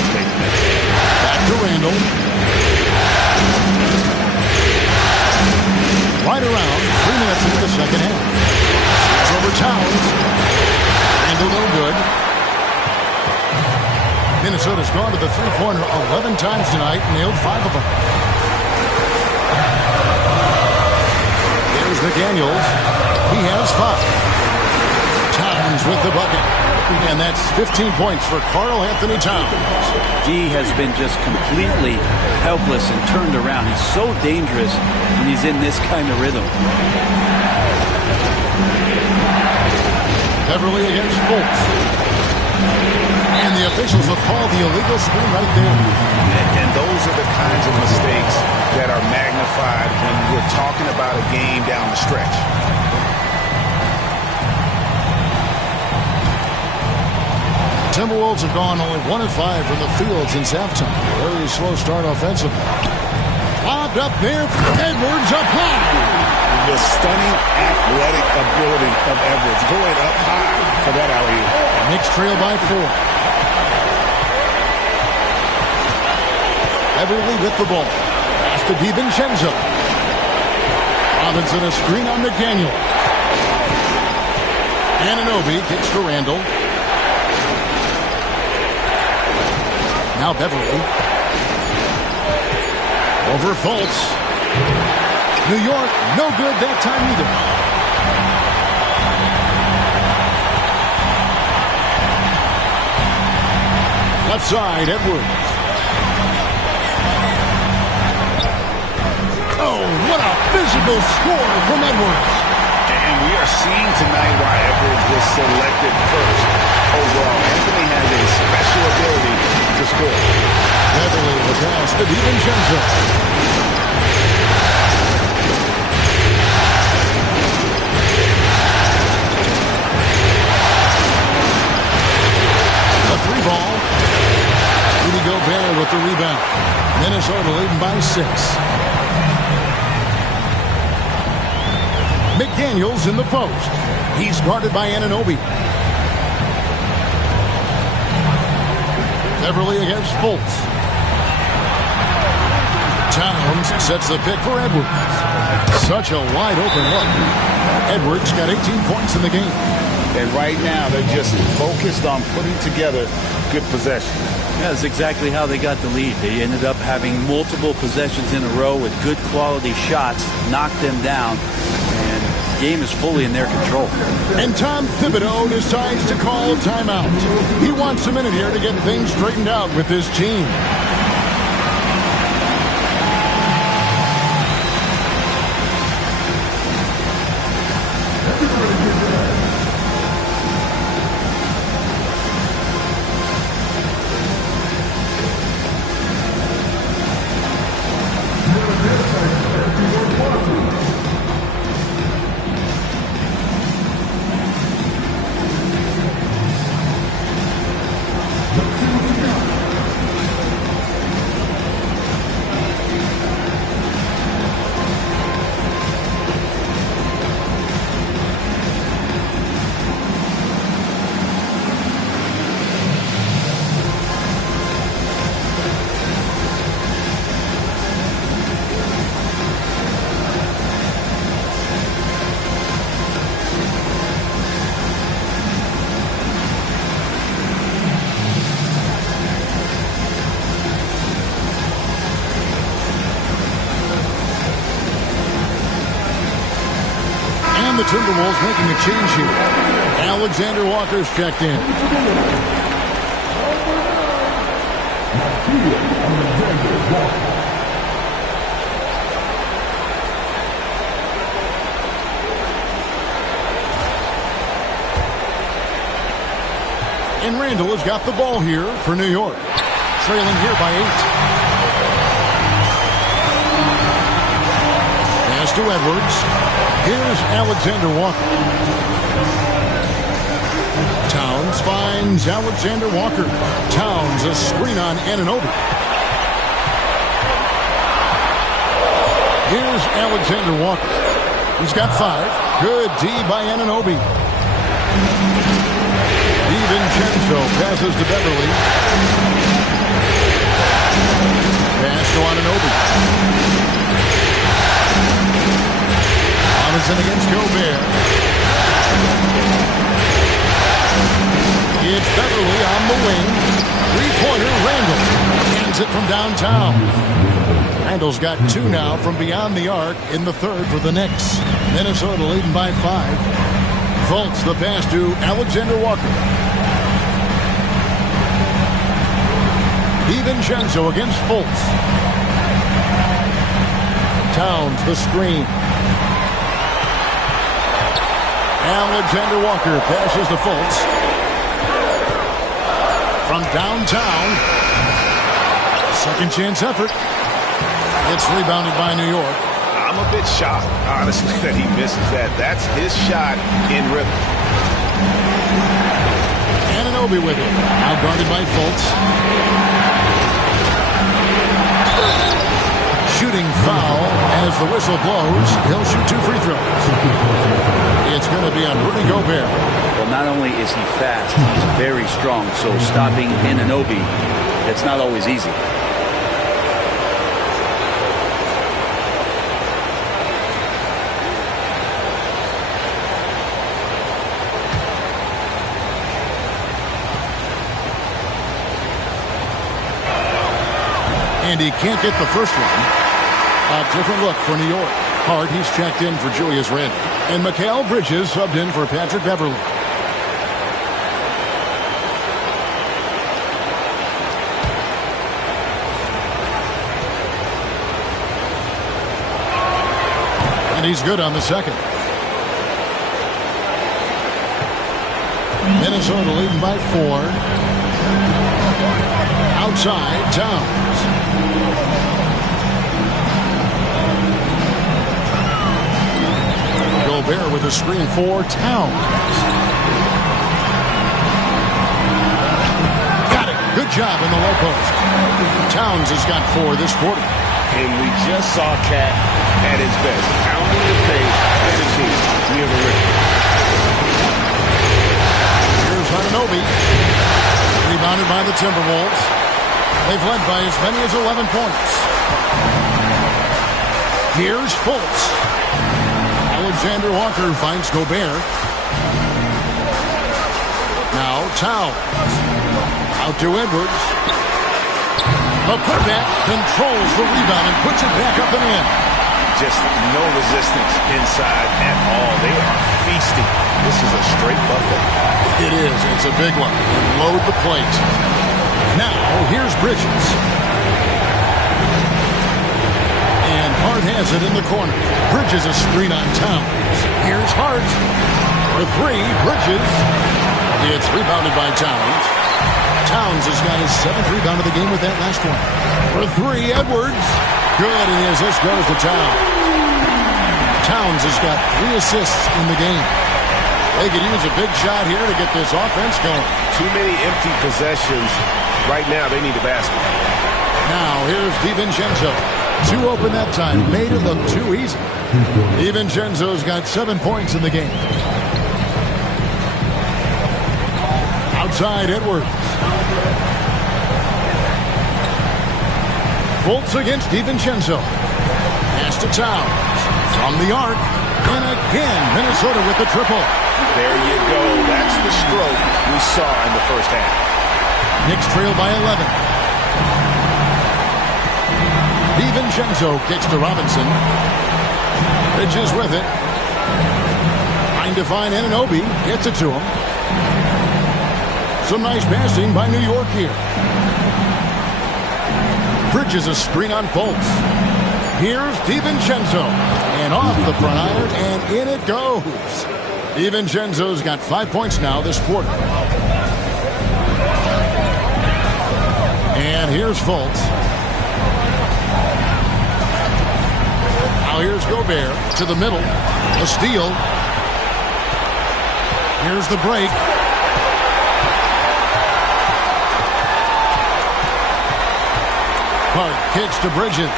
Back to Randall. Right around 3 minutes into the second half. It's over Towns. Randall no good. Minnesota's gone to the three-pointer 11 times tonight, nailed 5 of them. There's McDaniels. He has 5. Towns with the bucket. And that's 15 points for Karl Anthony Towns. D has been just completely helpless and turned around. He's so dangerous when he's in this kind of rhythm. Beverly against Fultz. And the officials have called the illegal screen right there. And those are the kinds of mistakes that are magnified when we're talking about a game down the stretch. Timberwolves have gone only 1 of 5 from the field since halftime. Very slow start offensively. Lobbed up there for Edwards up high. The stunning athletic ability of Edwards going up high for that alley-oop. Knicks trail by 4. Beverly with the ball. Pass to DiVincenzo. Robinson a screen on McDaniel. Anunoby kicks to Randall. Now Beverly. Over Fultz. New York, no good that time either. Left side, Edwards. Oh, what a physical score from Edwards. And we are seeing tonight why Edwards was selected first overall. Anthony has a special ability to score. Beverly the pass to DiVincenzo. The 3-ball. Rudy Gobert with the rebound. Minnesota leading by 6. McDaniels in the post. He's guarded by Anunoby. Beverly against Fultz. Towns sets the pick for Edwards. Such a wide open look. Edwards got 18 points in the game. And right now they're just focused on putting together good possession. Yeah, that's exactly how they got the lead. They ended up having multiple possessions in a row with good quality shots, knocked them down, and the game is fully in their control. And Tom Thibodeau decides to call a timeout. He wants a minute here to get things straightened out with his team. The Timberwolves making a change here. Alexander Walker's checked in. And Randall has got the ball here for New York. Trailing here by 8. Pass to Edwards. Here's Alexander Walker. Towns finds Alexander Walker. Towns a screen on Anunoby. Here's Alexander Walker. He's got 5. Good D by Anunoby. DiVincenzo passes to Beverly. Pass to Anunoby. Robinson against Gobert. It's Beverly on the wing. Three-pointer, Randall. Hands it from downtown. Randall's got 2 now from beyond the arc in the third for the Knicks. Minnesota leading by 5. Fultz the pass to Alexander Walker. DiVincenzo against Fultz. Towns the screen. Alexander Walker passes to Fultz. From downtown. Second chance effort. It's rebounded by New York. I'm a bit shocked, honestly, that he misses that. That's his shot in rhythm. Anunoby with it. Now guarded by Fultz. Shooting foul as the whistle blows. He'll shoot 2 free throws. It's going to be on Rudy Gobert. Well, not only is he fast, he's very strong. So stopping Anunoby, it's not always easy. And he can't get the first one. A different look for New York. Hart, he's checked in for Julius Randle. And Mikal Bridges subbed in for Patrick Beverly. And he's good on the second. Minnesota leading by 4. Outside, Towns. Gobert with a screen for Towns. Got it. Good job in the low post. Towns has got 4 this quarter. And we just saw Cat at his best. Pounding the paint, finishing near the rim. Here's Anunoby. Rebounded by the Timberwolves. They've led by as many as 11 points. Here's Fultz. Alexander Walker finds Gobert. Now Towns. Out to Edwards. The putback controls the rebound and puts it back up and in. Just no resistance inside at all. They are feasting. This is a straight buffet. It is. It's a big one. And load the plate. Now, here's Bridges. And Hart has it in the corner. Bridges a screen on Towns. Here's Hart. For 3, Bridges. It's rebounded by Towns. Towns has got his 7th rebound of the game with that last one. For 3, Edwards. Good, and as this goes to Towns. Towns has got 3 assists in the game. They could use a big shot here to get this offense going. Too many empty possessions. Right now, they need a basket. Now, here's DiVincenzo. 2 open that time. Made it look too easy. DiVincenzo's got 7 points in the game. Outside, Edwards. Fultz against DiVincenzo. Pass to Towns. From the arc. And again, Minnesota with the triple. There you go. That's the stroke we saw in the first half. Knicks trail by 11. DiVincenzo kicks to Robinson. Bridges with it. Trying to find Anunoby. Gets it to him. Some nice passing by New York here. Bridges a screen on Fultz. Here's DiVincenzo. And off the front iron, and in it goes. DiVincenzo's got 5 points now this quarter. And here's Fultz. Now here's Gobert to the middle. A steal. Here's the break. Hart kicks to Bridges.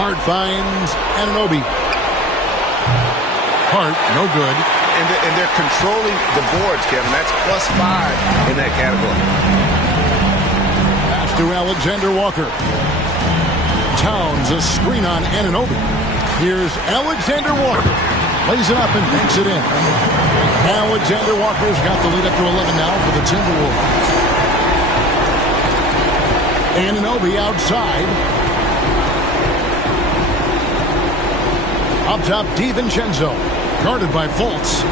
Hart finds Anunoby. Hart, no good. And they're controlling the boards, Kevin. That's +5 in that category. Pass to Alexander Walker. Towns a screen on Anunoby. Here's Alexander Walker. Lays it up and banks it in. Alexander Walker's got the lead up to 11 now for the Timberwolves. Anunoby outside. Up top, DiVincenzo. Guarded by Fultz.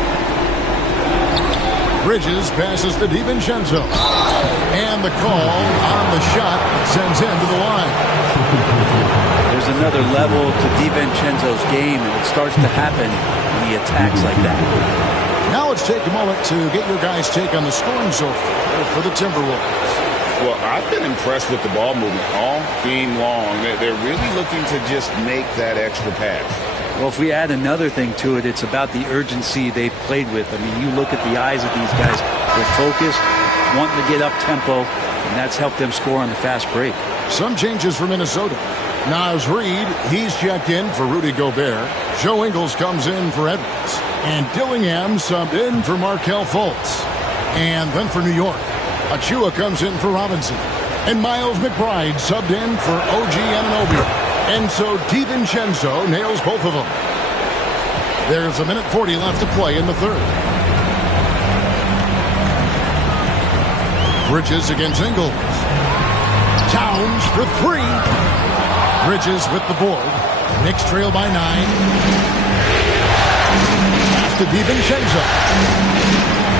Bridges passes to DiVincenzo. And the call on the shot sends him to the line. There's another level to DiVincenzo's game, and it starts to happen when he attacks like that. Now let's take a moment to get your guys' take on the scoring so far for the Timberwolves. Well, I've been impressed with the ball movement all game long. They're really looking to just make that extra pass. Well, if we add another thing to it, it's about the urgency they've played with. I mean, you look at the eyes of these guys. They're focused, wanting to get up tempo, and that's helped them score on the fast break. Some changes for Minnesota. Naz Reid, he's checked in for Rudy Gobert. Joe Ingles comes in for Edwards. And Dillingham subbed in for Markelle Fultz. And then for New York, Achua comes in for Robinson. And Miles McBride subbed in for OG Anunoby. And so DiVincenzo nails both of them. There's 1:40 left to play in the third. Bridges against Ingles. Towns for 3. Bridges with the board. Knicks trail by 9. Pass to DiVincenzo.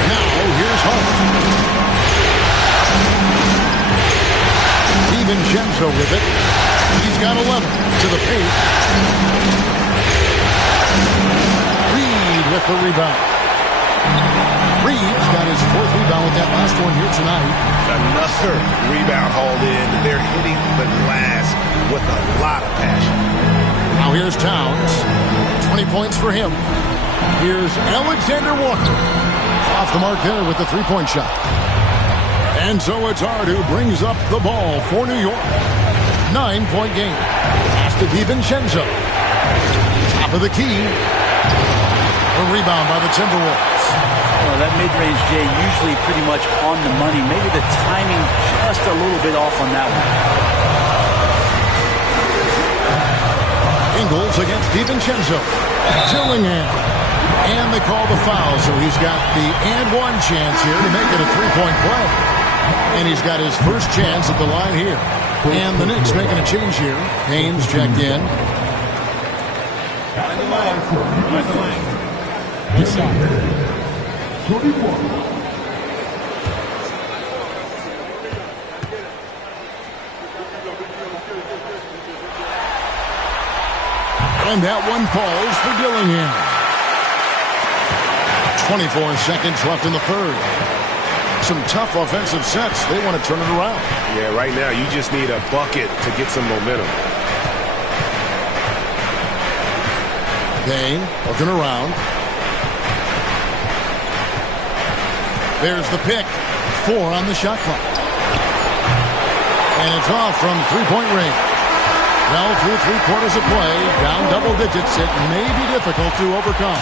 Now here's Hart. DiVincenzo with it. He's got 11 to the paint. Reid with the rebound. Reid's got his 4th rebound with that last one here tonight. Another rebound hauled in. They're hitting the glass with a lot of passion. Now here's Towns. 20 points for him. Here's Alexander Walker. Off the mark there with the 3-point shot. And so it's Hart who brings up the ball for New York. 9-point game. Pass to DiVincenzo. Top of the key. A rebound by the Timberwolves. Well, that mid-range, Jay, usually pretty much on the money. Maybe the timing just a little bit off on that one. Ingles against DiVincenzo. Dillingham. And they call the foul, so he's got the and-one chance here to make it a 3-point play. And he's got his first chance at the line here. And the Knicks making a change here. Haynes checked in. And that one falls for Dillingham. 24 seconds left in the third. Some tough offensive sets. They want to turn it around. Yeah, right now you just need a bucket to get some momentum. Dane looking around. There's the pick. 4 on the shot clock. And it's off from 3-point range. Well, through 3 quarters of play, down double digits, it may be difficult to overcome.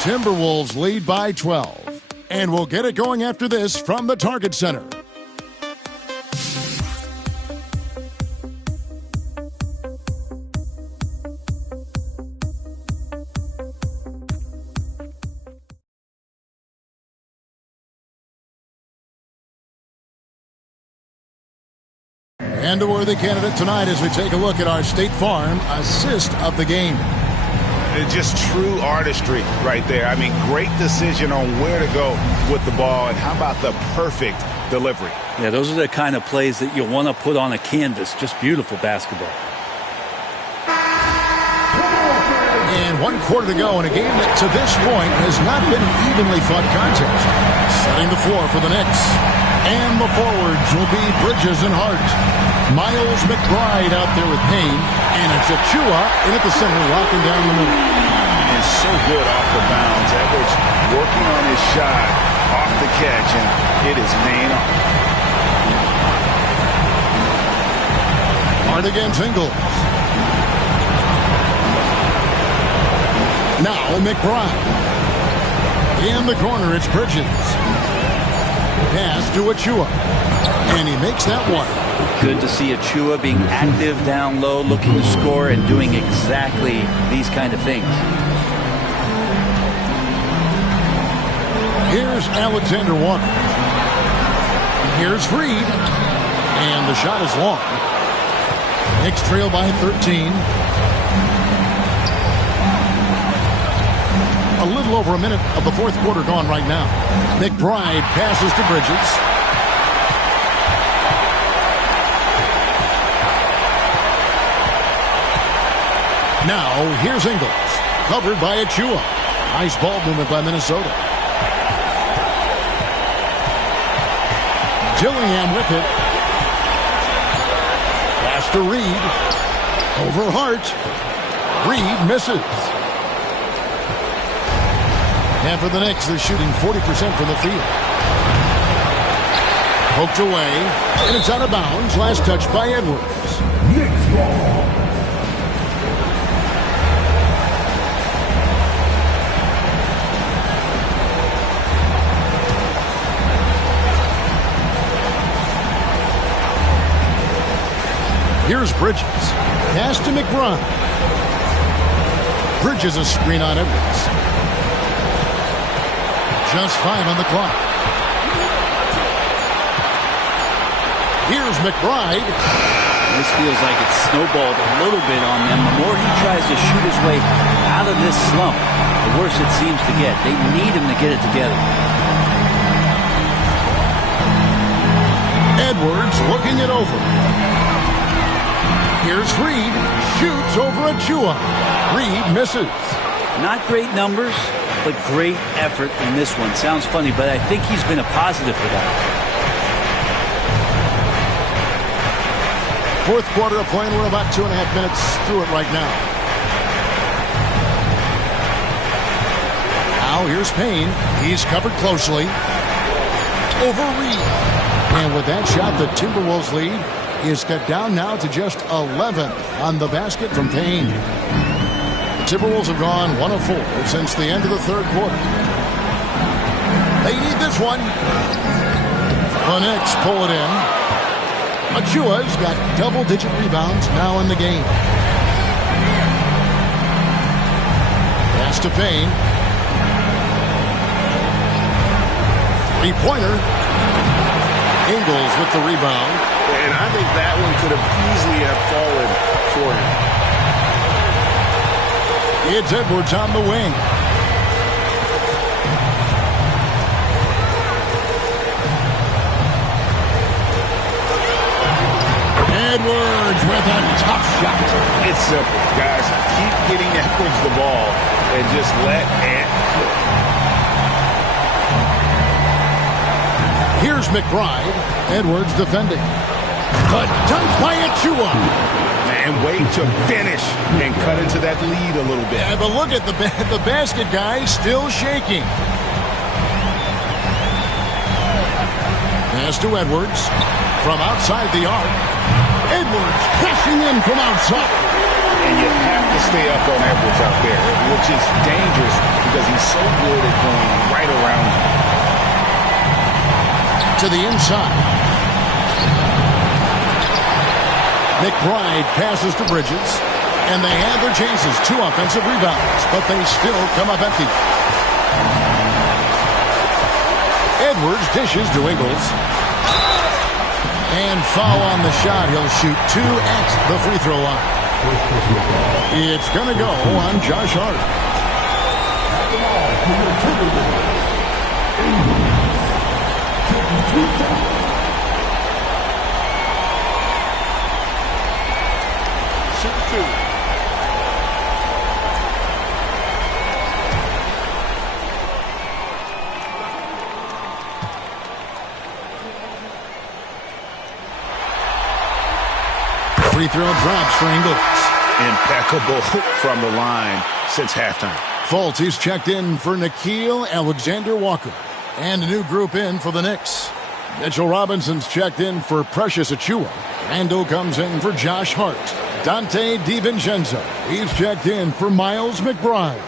Timberwolves lead by 12. And we'll get it going after this from the Target Center. And a worthy candidate tonight as we take a look at our State Farm assist of the game. Just true artistry right there. I mean, great decision on where to go with the ball, and how about the perfect delivery? Yeah, those are the kind of plays that you want to put on a canvas. Just beautiful basketball. And 1 quarter to go in a game that to this point has not been an evenly fought contest. Setting the floor for the Knicks. And the forwards will be Bridges and Hart. Miles McBride out there with Payne. And it's Achua in at the center, locking down the middle. And so good off the bounds. Edwards working on his shot off the catch, and it is paying off. Hart against Ingles. Now McBride. In the corner, it's Bridges. Pass to Achua. And he makes that one. Good to see Achua being active down low, looking to score, and doing exactly these kind of things. Here's Alexander Walker. Here's Reed. And the shot is long. Knicks trail by 13. A little over a minute of the fourth quarter gone right now. McBride passes to Bridges. Now, here's Ingles. Covered by Achua. Nice ball movement by Minnesota. Dillingham with it. Pass to Reed. Over Hart. Reed misses. And for the Knicks, they're shooting 40% from the field. Poked away. And it's out of bounds. Last touch by Edwards. Knicks ball. Here's Bridges. Pass to McBride. Bridges a screen on Edwards. Just 5 on the clock. Here's McBride. This feels like it's snowballed a little bit on them. The more he tries to shoot his way out of this slump, the worse it seems to get. They need him to get it together. Edwards looking it over. Here's Reed. Shoots over Achua. Reed misses. Not great numbers, but great effort in this one. Sounds funny, but I think he's been a positive for that. Fourth quarter of playing. We're about 2.5 minutes through it right now. Now here's Payne. He's covered closely. Over Reed. And with that shot, the Timberwolves lead is cut down now to just 11 on the basket from Payne. The Timberwolves have gone 1 of 4 since the end of the third quarter. They need this one. The Knicks pull it in. Achua's got double-digit rebounds now in the game. Pass to Payne. Three-pointer. Ingles with the rebound. And I think that one could have easily have fallen for him. It's Edwards on the wing. Edwards with a tough shot. It's simple, guys. Keep getting Edwards the ball and just let Ant cook. Here's McBride. Edwards defending. But dunked by Achua. And wait to finish and cut into that lead a little bit. Yeah, but look at the basket guy still shaking. Pass to Edwards from outside the arc. Edwards crashing in from outside. And you have to stay up on Edwards out there, which is dangerous because he's so good at going right around you. To the inside. McBride passes to Bridges, and they have their chances. 2 offensive rebounds, but they still come up empty. Edwards dishes to Ingles. And foul on the shot. He'll shoot 2 at the free throw line. It's going to go on Josh Hart. free throw drops for Ingles. Impeccable from the line since halftime. Fultz, he's checked in for Nickeil Alexander-Walker. And a new group in for the Knicks. Mitchell Robinson's checked in for Precious Achiuwa. Randall comes in for Josh Hart. Dante DiVincenzo, he's checked in for Miles McBride.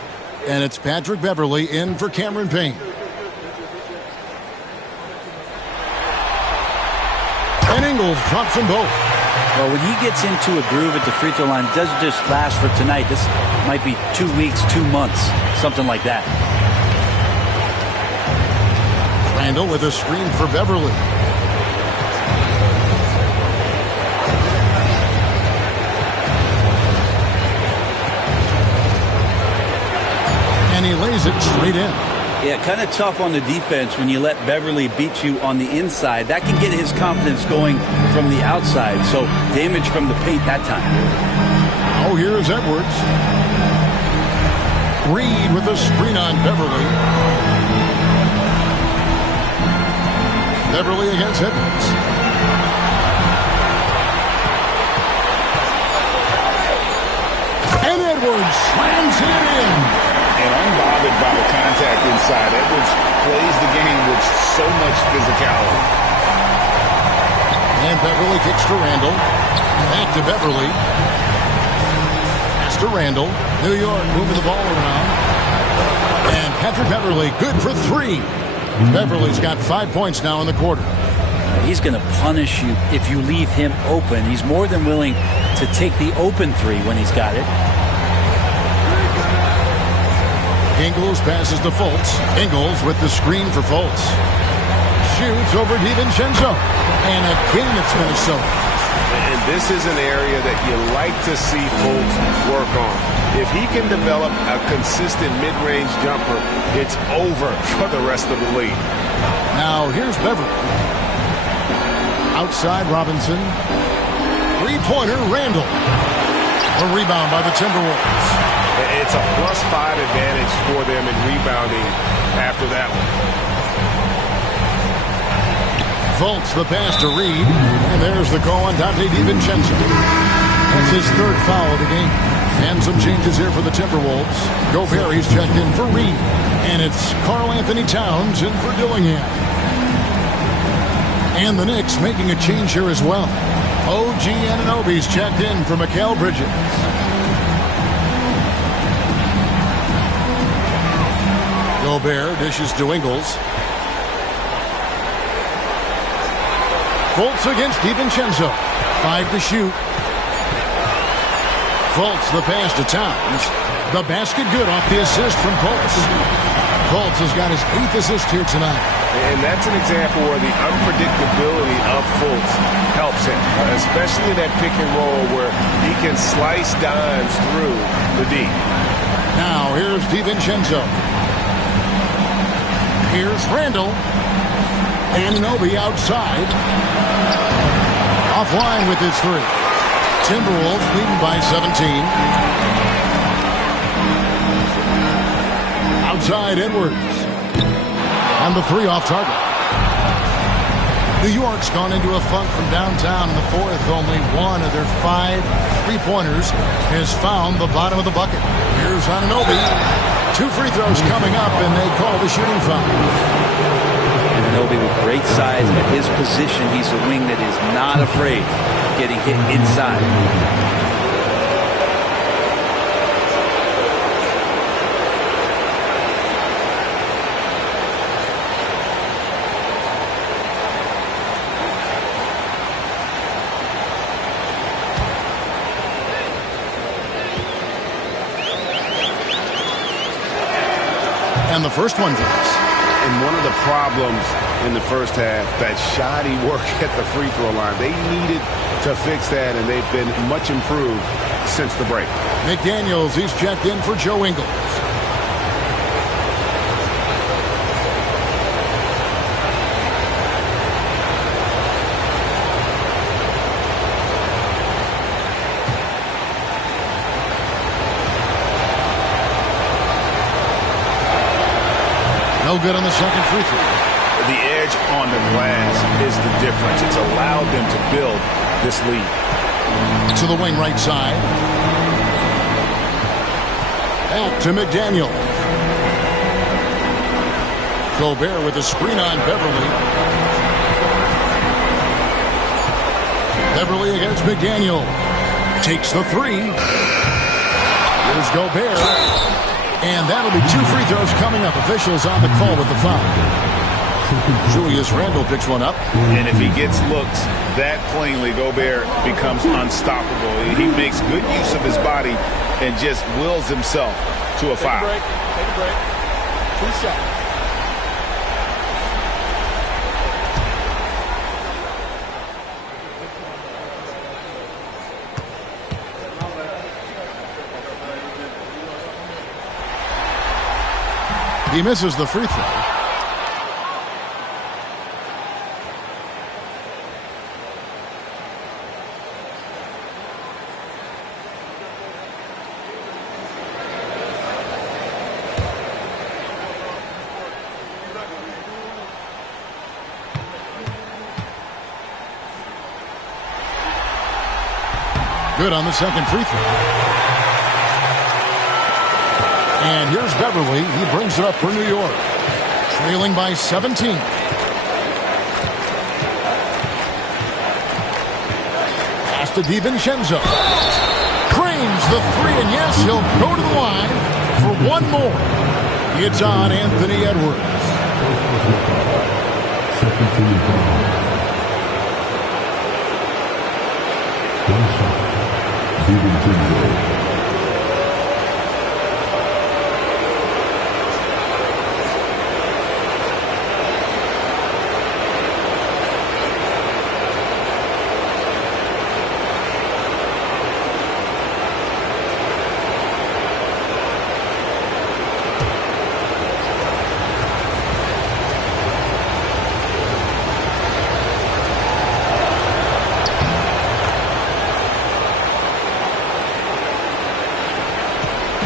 And it's Patrick Beverley in for Cameron Payne. And Ingles drops them both. Well, when he gets into a groove at the free throw line, it doesn't just last for tonight. This might be 2 weeks, 2 months, something like that. Randall with a screen for Beverley. And he lays it straight in. Yeah, kind of tough on the defense when you let Beverley beat you on the inside. That can get his confidence going from the outside. So damage from the paint that time. Now here's Edwards. Reed with a screen on Beverley. Beverley against Edwards. And Edwards slams it in. And unbothered by the contact inside. Edwards plays the game with so much physicality. And Beverley kicks to Randall. Back to Beverley. Pass to Randall. New York moving the ball around. And Patrick Beverley good for 3. Beverley's got 5 points now in the quarter. He's going to punish you if you leave him open. He's more than willing to take the open 3 when he's got it. Ingles passes to Fultz. Ingles with the screen for Fultz. Shoots over DiVincenzo. And again it's Minnesota. And this is an area that you like to see Fultz work on. If he can develop a consistent mid-range jumper, it's over for the rest of the league. Now here's Beverley. Outside Robinson. Three-pointer Randall. A rebound by the Timberwolves. It's a +5 advantage for them in rebounding after that one. Fultz the pass to Reed. And there's the call on Dante DiVincenzo. That's his 3rd foul of the game. And some changes here for the Timberwolves. Gobert, he's checked in for Reed. And it's Karl Anthony Towns in for Dillingham. And the Knicks making a change here as well. OG Anunoby's checked in for Mikal Bridges. Gobert dishes to Ingles. Fultz against DiVincenzo. 5 to shoot. Fultz the pass to Towns. The basket good off the assist from Fultz. Fultz has got his 8th assist here tonight. And that's an example where the unpredictability of Fultz helps him, especially that pick and roll where he can slice dimes through the D. Now here's DiVincenzo. Here's Randall. Anunoby outside. Offline with his 3. Timberwolves leading by 17. Outside Edwards. And the 3 off target. New York's gone into a funk from downtown in the 4th. Only 1 of their 5 3-pointers has found the bottom of the bucket. Here's Anunoby. 2 free throws coming up, and they call the shooting foul. Anunoby with great size at his position. He's a wing that is not afraid of getting hit inside. And the first one drops. And one of the problems in the first half, that shoddy work at the free throw line. They needed to fix that, and they've been much improved since the break. McDaniels, he's checked in for Joe Ingles. No good on the second free throw. The edge on the glass is the difference. It's allowed them to build this lead. To the wing right side. Back to McDaniel. Gobert with a screen on Beverly. Beverly against McDaniel. Takes the three. Here's Gobert. And that'll be 2 free throws coming up. Officials on the call with the foul. Julius Randle picks one up. And if he gets looks that plainly, Gobert becomes unstoppable. He makes good use of his body and just wills himself to a foul. Take a break. 2 shots. He misses the free throw. Good on the second free throw. And here's Beverly. He brings it up for New York. Trailing by 17. Pass to DiVincenzo. Cranes the three, and yes, he'll go to the line for one more. It's on Anthony Edwards.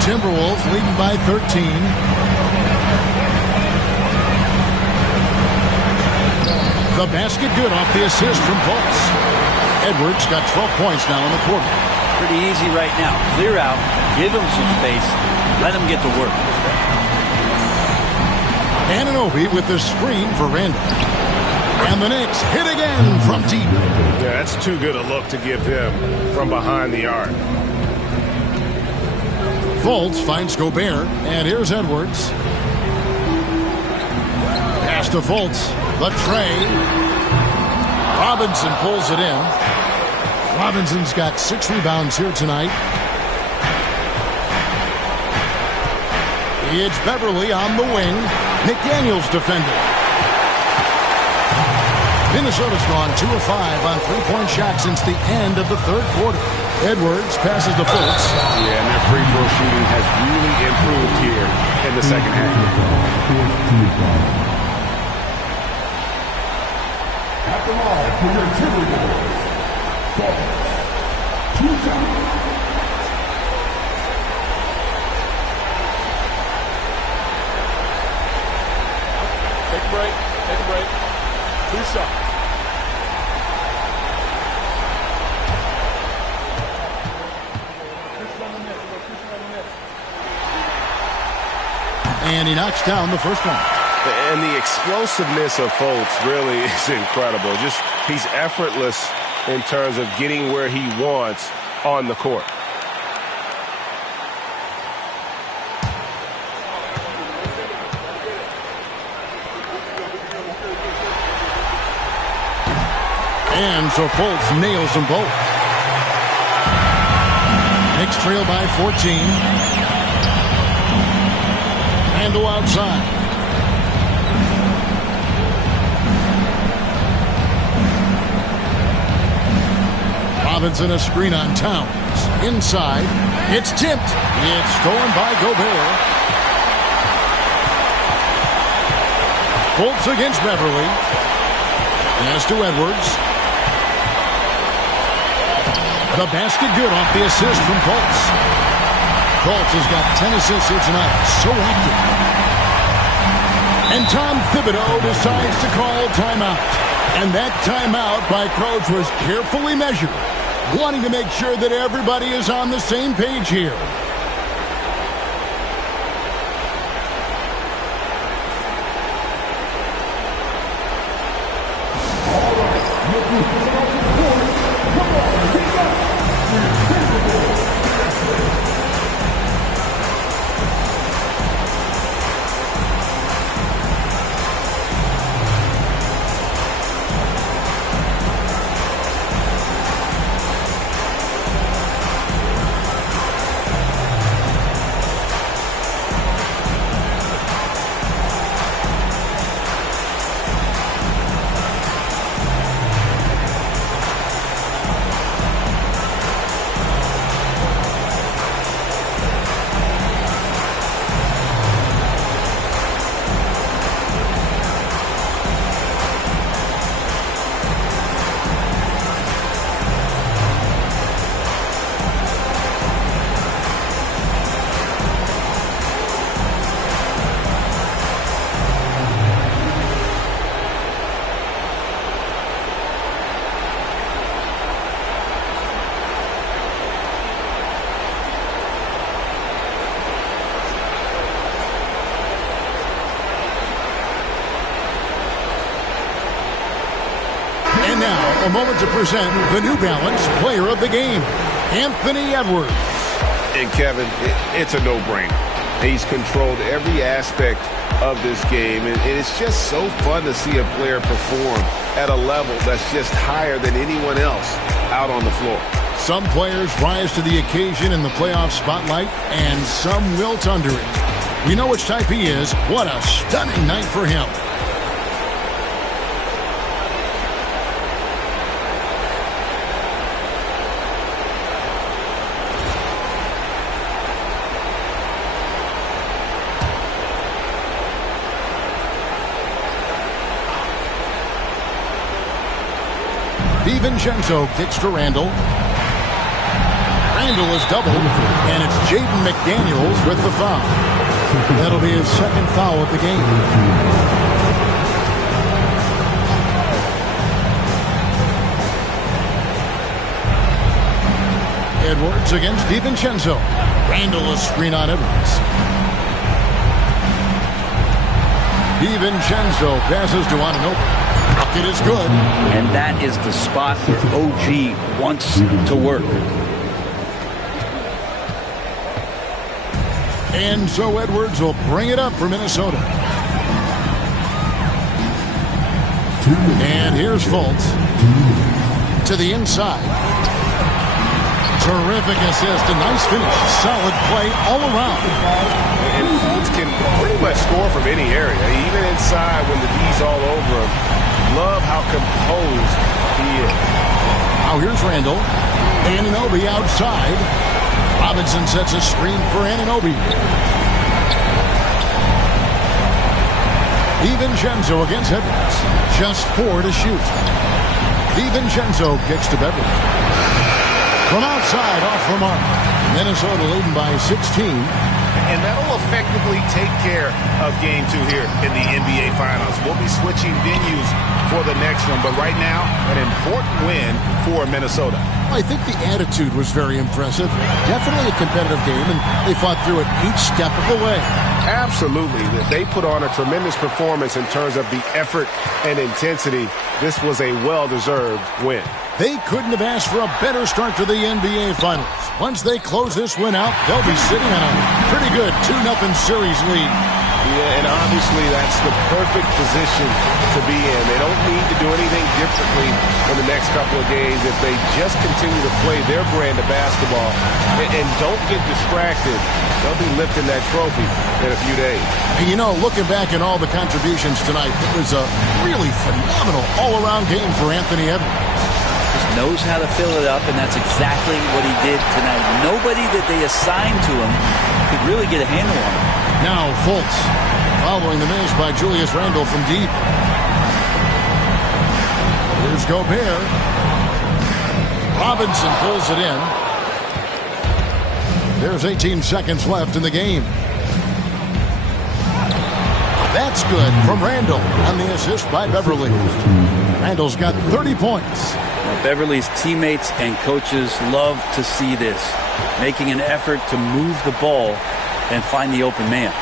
Timberwolves leading by 13. The basket good off the assist from Fultz. Edwards got 12 points now in the quarter. Pretty easy right now. Clear out, give him some space, let him get to work. Anunoby with the screen for Randle. And the Knicks hit again from deep. Yeah, that's too good a look to give him from behind the arc. Fultz finds Gobert, and here's Edwards. Pass to Fultz. The tray. Robinson pulls it in. Robinson's got 6 rebounds here tonight. It's Beverly on the wing. McDaniel's defending. Minnesota's gone 2 of 5 on 3-point shots since the end of the third quarter. Edwards passes to Fultz. Yeah, and their free throw shooting has really improved here in the second half. At the line for your Timberwolves, Fultz. 2 shots. Take a break. Take a break. 2 shots. And he knocks down the first one. And the explosiveness of Fultz really is incredible. Just he's effortless in terms of getting where he wants on the court. And so Fultz nails them both. Knicks trail by 14. Randle outside. Robinson a screen on Towns. Inside. It's tipped. It's stolen by Gobert. Fultz against Beverly. Pass to Edwards. The basket good off the assist from Fultz. Fultz has got 10 assists here tonight. So active. And Tom Thibodeau decides to call timeout. And that timeout by Croach was carefully measured. wanting to make sure that everybody is on the same page here. Now, a moment to present the New Balance Player of the Game, Anthony Edwards. And Kevin, it's a no-brainer. He's controlled every aspect of this game, and it's just so fun to see a player perform at a level that's just higher than anyone else out on the floor. Some players rise to the occasion in the playoff spotlight, and some wilt under it. We know which type he is. What a stunning night for him. DiVincenzo kicks to Randall. Randall is doubled, and it's Jaden McDaniels with the foul. That'll be his second foul of the game. Edwards against DiVincenzo. Randall is screen on Edwards. DiVincenzo passes to Anunoby. It is good. And that is the spot where OG wants to work. And so Edwards will bring it up for Minnesota. And here's Fultz. To the inside. Terrific assist. A nice finish. Solid play all around. And Fultz can pretty much score from any area, even inside when the D's all over him. Love how composed he is. Now here's Randall. Anunoby outside. Robinson sets a screen for Anunoby. DiVincenzo against Edwards. Just 4 to shoot. DiVincenzo kicks to Beverly. From outside, off the mark. Minnesota leading by 16. And that'll effectively take care of Game 2 here in the NBA Finals. We'll be switching venues for the next one, but right now, an important win for Minnesota. I think the attitude was very impressive. Definitely a competitive game, and they fought through it each step of the way. Absolutely. They put on a tremendous performance in terms of the effort and intensity. This was a well-deserved win. They couldn't have asked for a better start to the NBA Finals. Once they close this win out, they'll be sitting on a pretty good 2-0 series lead. Yeah, and obviously that's the perfect position to be in. They don't need to do anything differently in the next couple of games if they just continue to play their brand of basketball and don't get distracted. They'll be lifting that trophy in a few days. And you know, looking back at all the contributions tonight, it was a really phenomenal all-around game for Anthony Edwards. Just knows how to fill it up, and that's exactly what he did tonight. Nobody that they assigned to him could really get a handle on him. Now Fultz following the miss by Julius Randle from deep. Here's Gobert. Robinson pulls it in. There's 18 seconds left in the game. That's good from Randle on the assist by Beverly. Randle's got 30 points. Well, Beverly's teammates and coaches love to see this, making an effort to move the ball and find the open man.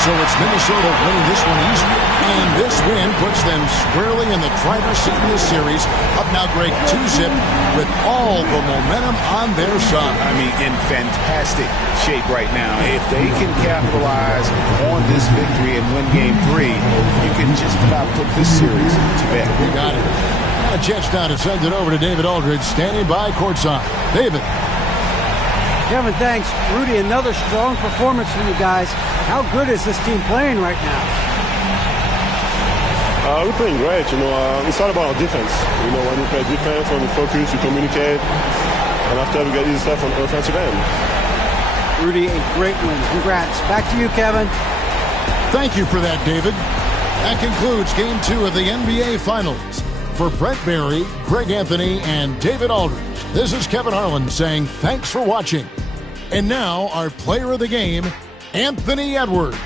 So it's Minnesota winning this one easily. And this win puts them squarely in the driver's seat in this series. Up now, Greg, 2-0 with all the momentum on their side. I mean, in fantastic shape right now. If they can capitalize on this victory and win Game 3, you can just about put this series to bed. You got it. A chance now to send it over to David Aldridge, standing by courtside. David. Kevin, thanks. Rudy, another strong performance from you guys. How good is this team playing right now? We're playing great. It's all about defense. When we play defense, when we focus, we communicate, and after we get easy stuff on the offensive end. Rudy, a great win. Congrats. Back to you, Kevin. Thank you for that, David. That concludes Game 2 of the NBA Finals. For Brett Barry, Greg Anthony, and David Aldridge, this is Kevin Harlan saying thanks for watching. And now, our player of the game, Anthony Edwards.